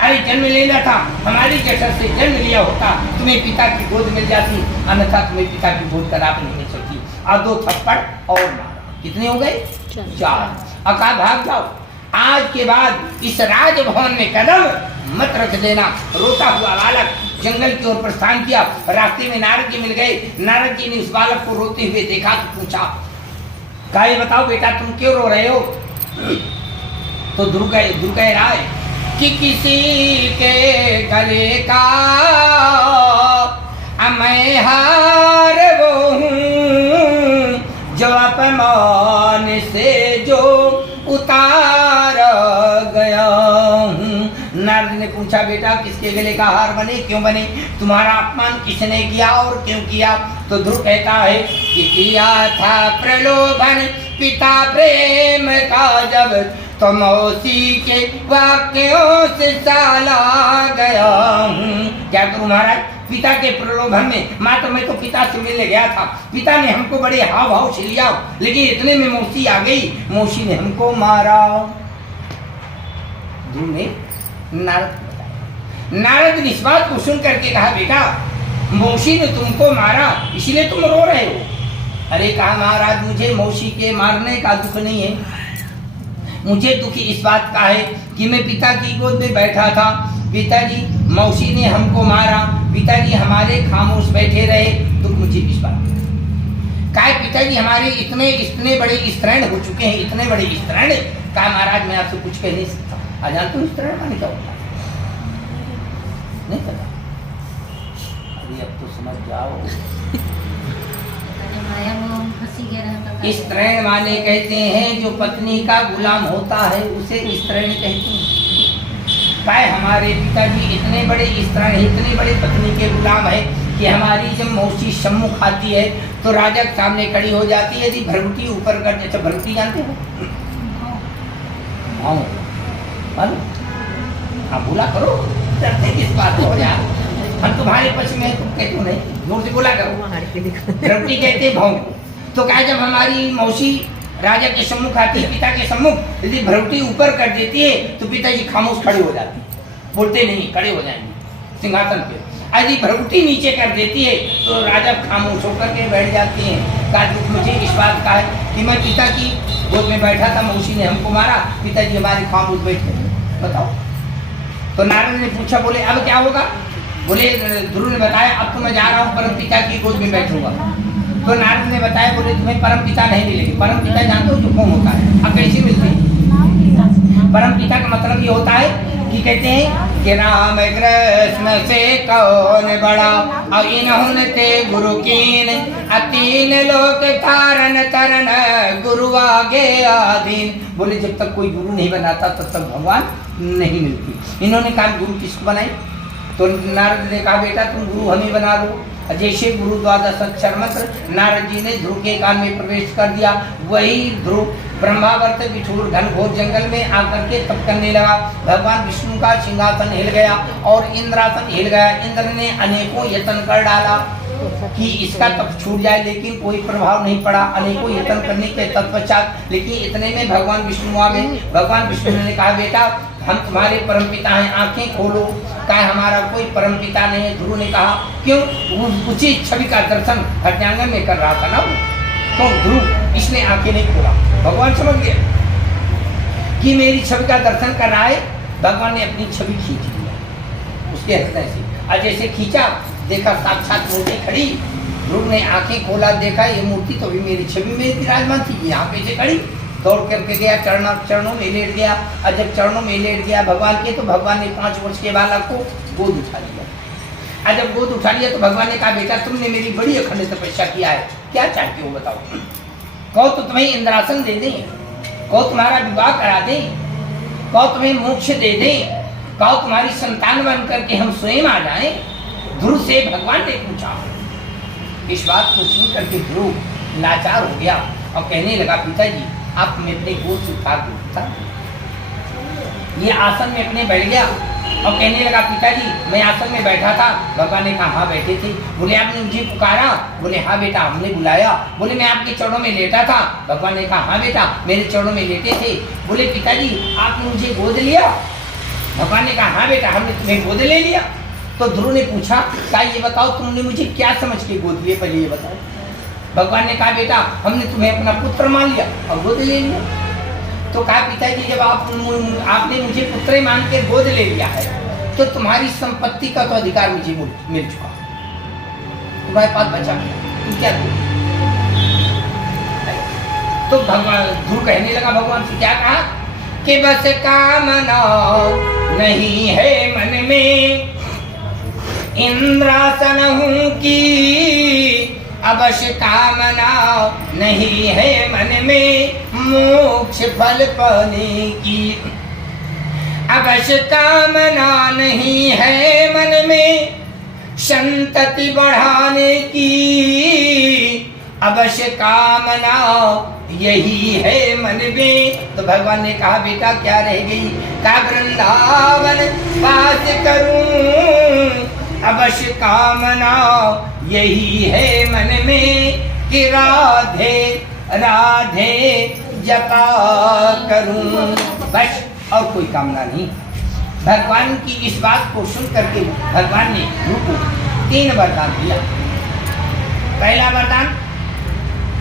अरे जन्म लेना था हमारी जठर से जन्म लिया होता, तुम्हें पिता की गोद मिल जाती, अन्यथा तुम्हें पिता की गोद कराप नहीं मिल सकती। और 2 थप्पड़ और मारा। कितने हो गए? 4। और कहा भाग जाओ, आज के बाद इस राजभवन में कदम मत रख देना। रोता हुआ बालक जंगल की ओर प्रस्थान किया। रास्ते में नारद जी मिल गए। नारद जी ने उस बालक को रोते हुए देखा तो पूछा, कहा बताओ बेटा तुम क्यों रो रहे हो? तो ध्रुव कह रहा है कि किसी के गले का मैं हार वो हूँ, जो अपमान से जो उतार गया हूँ। नारद ने पूछा बेटा किसके गले का हार बने, क्यों बने? तुम्हारा अपमान किसने किया और क्यों किया? तो ध्रुव कहता है कि किया था प्रलोभन पिता प्रेम का जब, तो मौसी के वाक्यों से साला गया हूँ। क्या करूँ महाराज? पिता के प्रलोभन में, माँ तो मैं तो पिता से मिलने गया था, पिता ने हमको बड़े हाव भाव से लिया, लेकिन इतने में मौसी आ गई, मौसी ने हमको मारा। ध्रुव ने नारद को बताया। नारद ने इस बात को सुन करके कहा बेटा मौसी ने तुमको मारा इसलिए तुम रो रहे हो। अरे कहा महाराज मुझे मौसी के मारने का दुख नहीं है, मुझे दुख इस बात का है कि मैं पिता की गोद में बैठा था, पिताजी मौसी ने हमको मारा, पिताजी हमारे खामोश बैठे रहे, दुख मुझे इस बात का है। पिताजी हमारे इतने बड़े स्त्रीण हो चुके हैं, इतने बड़े स्त्रीण। कहा महाराज मैं आपसे कुछ कह नहीं सकता। जानते हो स्त्रीण माने क्या होता है? नहीं पता? अरे अब तो समझ जाओ। स्त्रीण माने कहते हैं जो पत्नी का गुलाम होता है उसे स्त्रीण कहते हैं। काय हमारे पिताजी इतने बड़े स्त्रीण, इतने बड़े पत्नी के गुलाम है कि हमारी जब मौसी सम्मुख आती है तो राजा के सामने खड़ी हो जाती है। यदि भ्रगुटी ऊपर कर, जैसे भ्रगुटी जानते हो? हाँ बोला करो, डरते किस बात हो यार? हम तुम्हारे पक्ष में, तुम कहते हो नहीं, जोर से बोला करो। भ्रगुटी कहते हैं भौं। तो क्या जब हमारी मौसी राजा के सम्मुख आती है, पिता के सम्मुख, यदि भ्रगुटी ऊपर कर देती है तो पिताजी खामोश खड़े हो जाते हैं, बोलते नहीं, खड़े हो जाएंगे सिंहासन पे। यदि भ्रगुटी नीचे कर देती है तो राजा खामोश होकर के बैठ जाते हैं। का दुख मुझे इस बात का है कि मैं पिता की गोद में बैठा था, मौसी ने हमको मारा, पिताजी हमारे खामोश बैठे। बताओ। तो नारद ने पूछा, बोले अब क्या होगा? बोले ध्रुव ने बताया अब तो मैं जा रहा हूँ परम पिता की गोद में बैठूंगा। तो नारद ने बताया बोले तुम्हें परम पिता नहीं मिलेंगे। परम पिता जानते हो जो कौन होता है? अब कैसे मिलते हैं? परम पिता का मतलब ये होता है कि कहते हैं कि राम कृष्ण से कौन बड़ा, और इन्होंने ते गुरु कीन, तीन लोक तारन तरन गुरु आगे आधीन। बोले जब तक कोई गुरु नहीं बनाता तब तक भगवान नहीं मिलती। इन्होंने कहा गुरु किसको बनाई? तो नारद ने कहा बेटा तुम गुरु हम ही बना लो। जैसे गुरु 12 अक्षर मंत्र नारद जी ने ध्रुव के कान में प्रवेश कर दिया, वही ध्रुव ब्रह्मावर्त बिठूर घनघोर जंगल में आकर के तप करने लगा। भगवान विष्णु का सिंहासन हिल गया और इंद्रासन हिल गया। इंद्र ने अनेकों यत्न कर डाला कि इसका तप छूट जाए, लेकिन कोई प्रभाव नहीं पड़ा। अनेकों यत्न करने के तत्पश्चात लेकिन इतने में भगवान विष्णु आ गए। भगवान विष्णु ने कहा बेटा हम तुम्हारे परमपिता हैं, आंखें खोलो। कहा हमारा कोई परमपिता नहीं है। ध्रुव ने कहा क्यों? उसी छवि का दर्शन हृदयांगन में कर रहा था ना वो, तो ध्रुव इसने आंखें नहीं खोला। भगवान समझ गए कि मेरी छवि का दर्शन कर रहा है, भगवान ने अपनी छवि खींच ली उसके हृदय से, और जैसे खींचा देखा साक्षात मूर्ति खड़ी। ध्रुव ने आंखें खोला, देखा ये मूर्ति तो भी मेरी छवि में विराजमान थी, यहाँ पे से खड़ी। दौड़ करके गया, चरणों में लेट गया, और जब चरणों में लेट गया भगवान के, तो भगवान ने 5 वर्ष के बालक को गोद उठा लिया। और जब गोद उठा लिया तो भगवान ने कहा, बेटा तुमने मेरी बड़ी अखंड तपस्या किया है, क्या चाहते हो बताओ? कहो तो तुम्हें इंद्रासन दे दें, कहो तुम्हारा विवाह करा दें, कहो तुम्हें मोक्ष दे दें, कहो तुम्हारी संतान बन करके हम स्वयं आ जाएं। ध्रुव से भगवान ने पूछा। इस बात को सुन करके ध्रुव लाचार हो गया और कहने लगा, पिताजी आप मैं अपने गोद से उठा दो। ये आसन में अपने बैठ गया और कहने लगा, पिताजी मैं आसन में बैठा था। भगवान ने कहा, हाँ बैठे थे। बोले आपने मुझे पुकारा? बोले हाँ बेटा हमने बुलाया। बोले मैं आपके चरणों में लेटा था। भगवान ने कहा, हाँ बेटा मेरे चरणों में लेटे थे। बोले पिताजी आपने मुझे गोद लिया? भगवान ने कहा, हाँ बेटा हमने तुम्हें गोद ले लिया। तो ध्रुव ने पूछा, क्या ये बताओ तुमने मुझे क्या समझ के गोद लिए, पहले ये बताओ। भगवान ने कहा, बेटा हमने तुम्हें अपना पुत्र मान लिया और गोद ले लिया। तो कहा, पिताजी जब आपने मुझे पुत्र मान के गोद ले लिया है, तो तुम्हारी संपत्ति का तो अधिकार मुझे मिल चुका, तुम्हारे पास बचा तुम क्या दो? तो भगवान ध्रुव कहने लगा भगवान से, क्या कहा कि बस कामना नहीं है मन में, इंद्रासन हूं की अवश्य कामना नहीं है मन में, मोक्ष फल पाने की अवश्य कामना नहीं है मन में, संतति बढ़ाने की अवश्य कामना यही है मन में। तो भगवान ने कहा, बेटा क्या रह गई? का वृंदावन वास करूं अवश्य कामना यही है मन में, कि राधे राधे जपा करूं, बस और कोई कामना नहीं। भगवान की इस बात को सुन करके भगवान ने ध्रुव को 3 वरदान दिया। पहला वरदान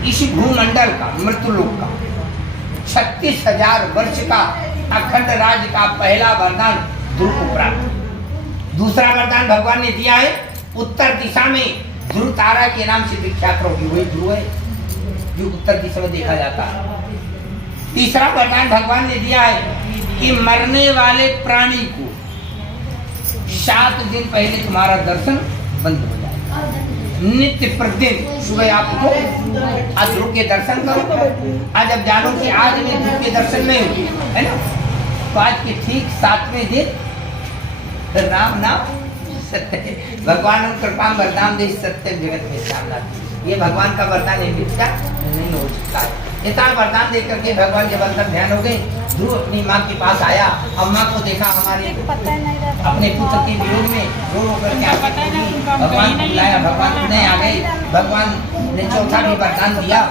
इस भूमंडल का, मृत्युलोक का 36,000 वर्ष का अखंड राज का पहला वरदान ध्रुव को प्राप्त। दूसरा वरदान भगवान ने दिया है, उत्तर दिशा में ध्रुव तारा के नाम से विख्यात होगी, वही ध्रुव है जो उत्तर दिशा में देखा जाता है। तीसरा वरदान भगवान ने दिया है कि मरने वाले प्राणी को 7 दिन पहले तुम्हारा दर्शन बंद हो जाए। नित्य प्रतिदिन सुबह आप उठो, आज ध्रुव के दर्शन करो। आज अब जानो कि आज में ध्रुव के दर्शन नहीं हुए, है ना? तो आज के ठीक 7वें दिन राम नाम सत्य है। भगवान कृपा वरदान दे सत्य जगत में सामना। ये भगवान का वरदान है, मिथ्या नहीं हो सकता है। इतना वरदान दे करके भगवान जब अंतर ध्यान हो गए, ध्रुव अपनी माँ के पास आया, अम्मा को देखा हमारे अपने पुत्र के विरोध में रो रो कर क्या भगवान को बुलाया, भगवान नहीं आ गए। भगवान ने चौथा भी वरदान दिया,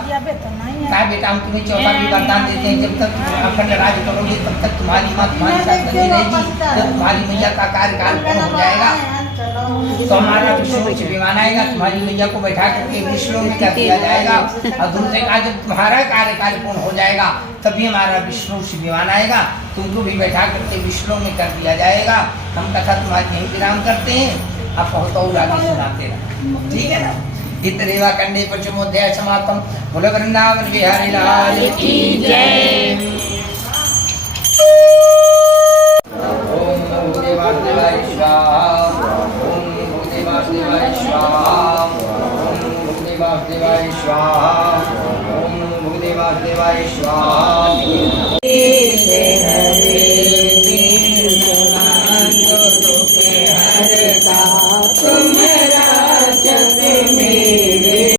कहा बेटा हम तुम्हें चौथा भी वरदान देते हैं, जब तक अखंड राज करोगे तब तक तुम्हारी माँ तुम्हारे साथ बनी रहेगी, जब तुम्हारी मैया का कार्यकाल पूर्ण हो जाएगा तो हमारा विष्णु विमान आएगा, तुम्हारी मैया को बैठा करके विष्णु में कर दिया जाएगा। और दूसरे कहा जब तुम्हारा कार्यकाल पूर्ण हो जाएगा तभी हमारा विष्णु विमान आएगा, तुमको भी बैठा करके विष्णु में कर दिया जाएगा। हम कथा तुम्हारी यहीं विराम करते हैं, आप बहुत और आगे सुनाते रहे, ठीक है ना? इतरेवा कंडे पश्चिमोध्याय समाप्तम। बोलो वृंदावन बिहारी लाल की जय। ओम भूदेवाय स्वाहा, ओम भूदेवाय स्वाहा, ओम भूदेवाय स्वाहा, ओम भूदेवाय स्वाहा। हरे हरे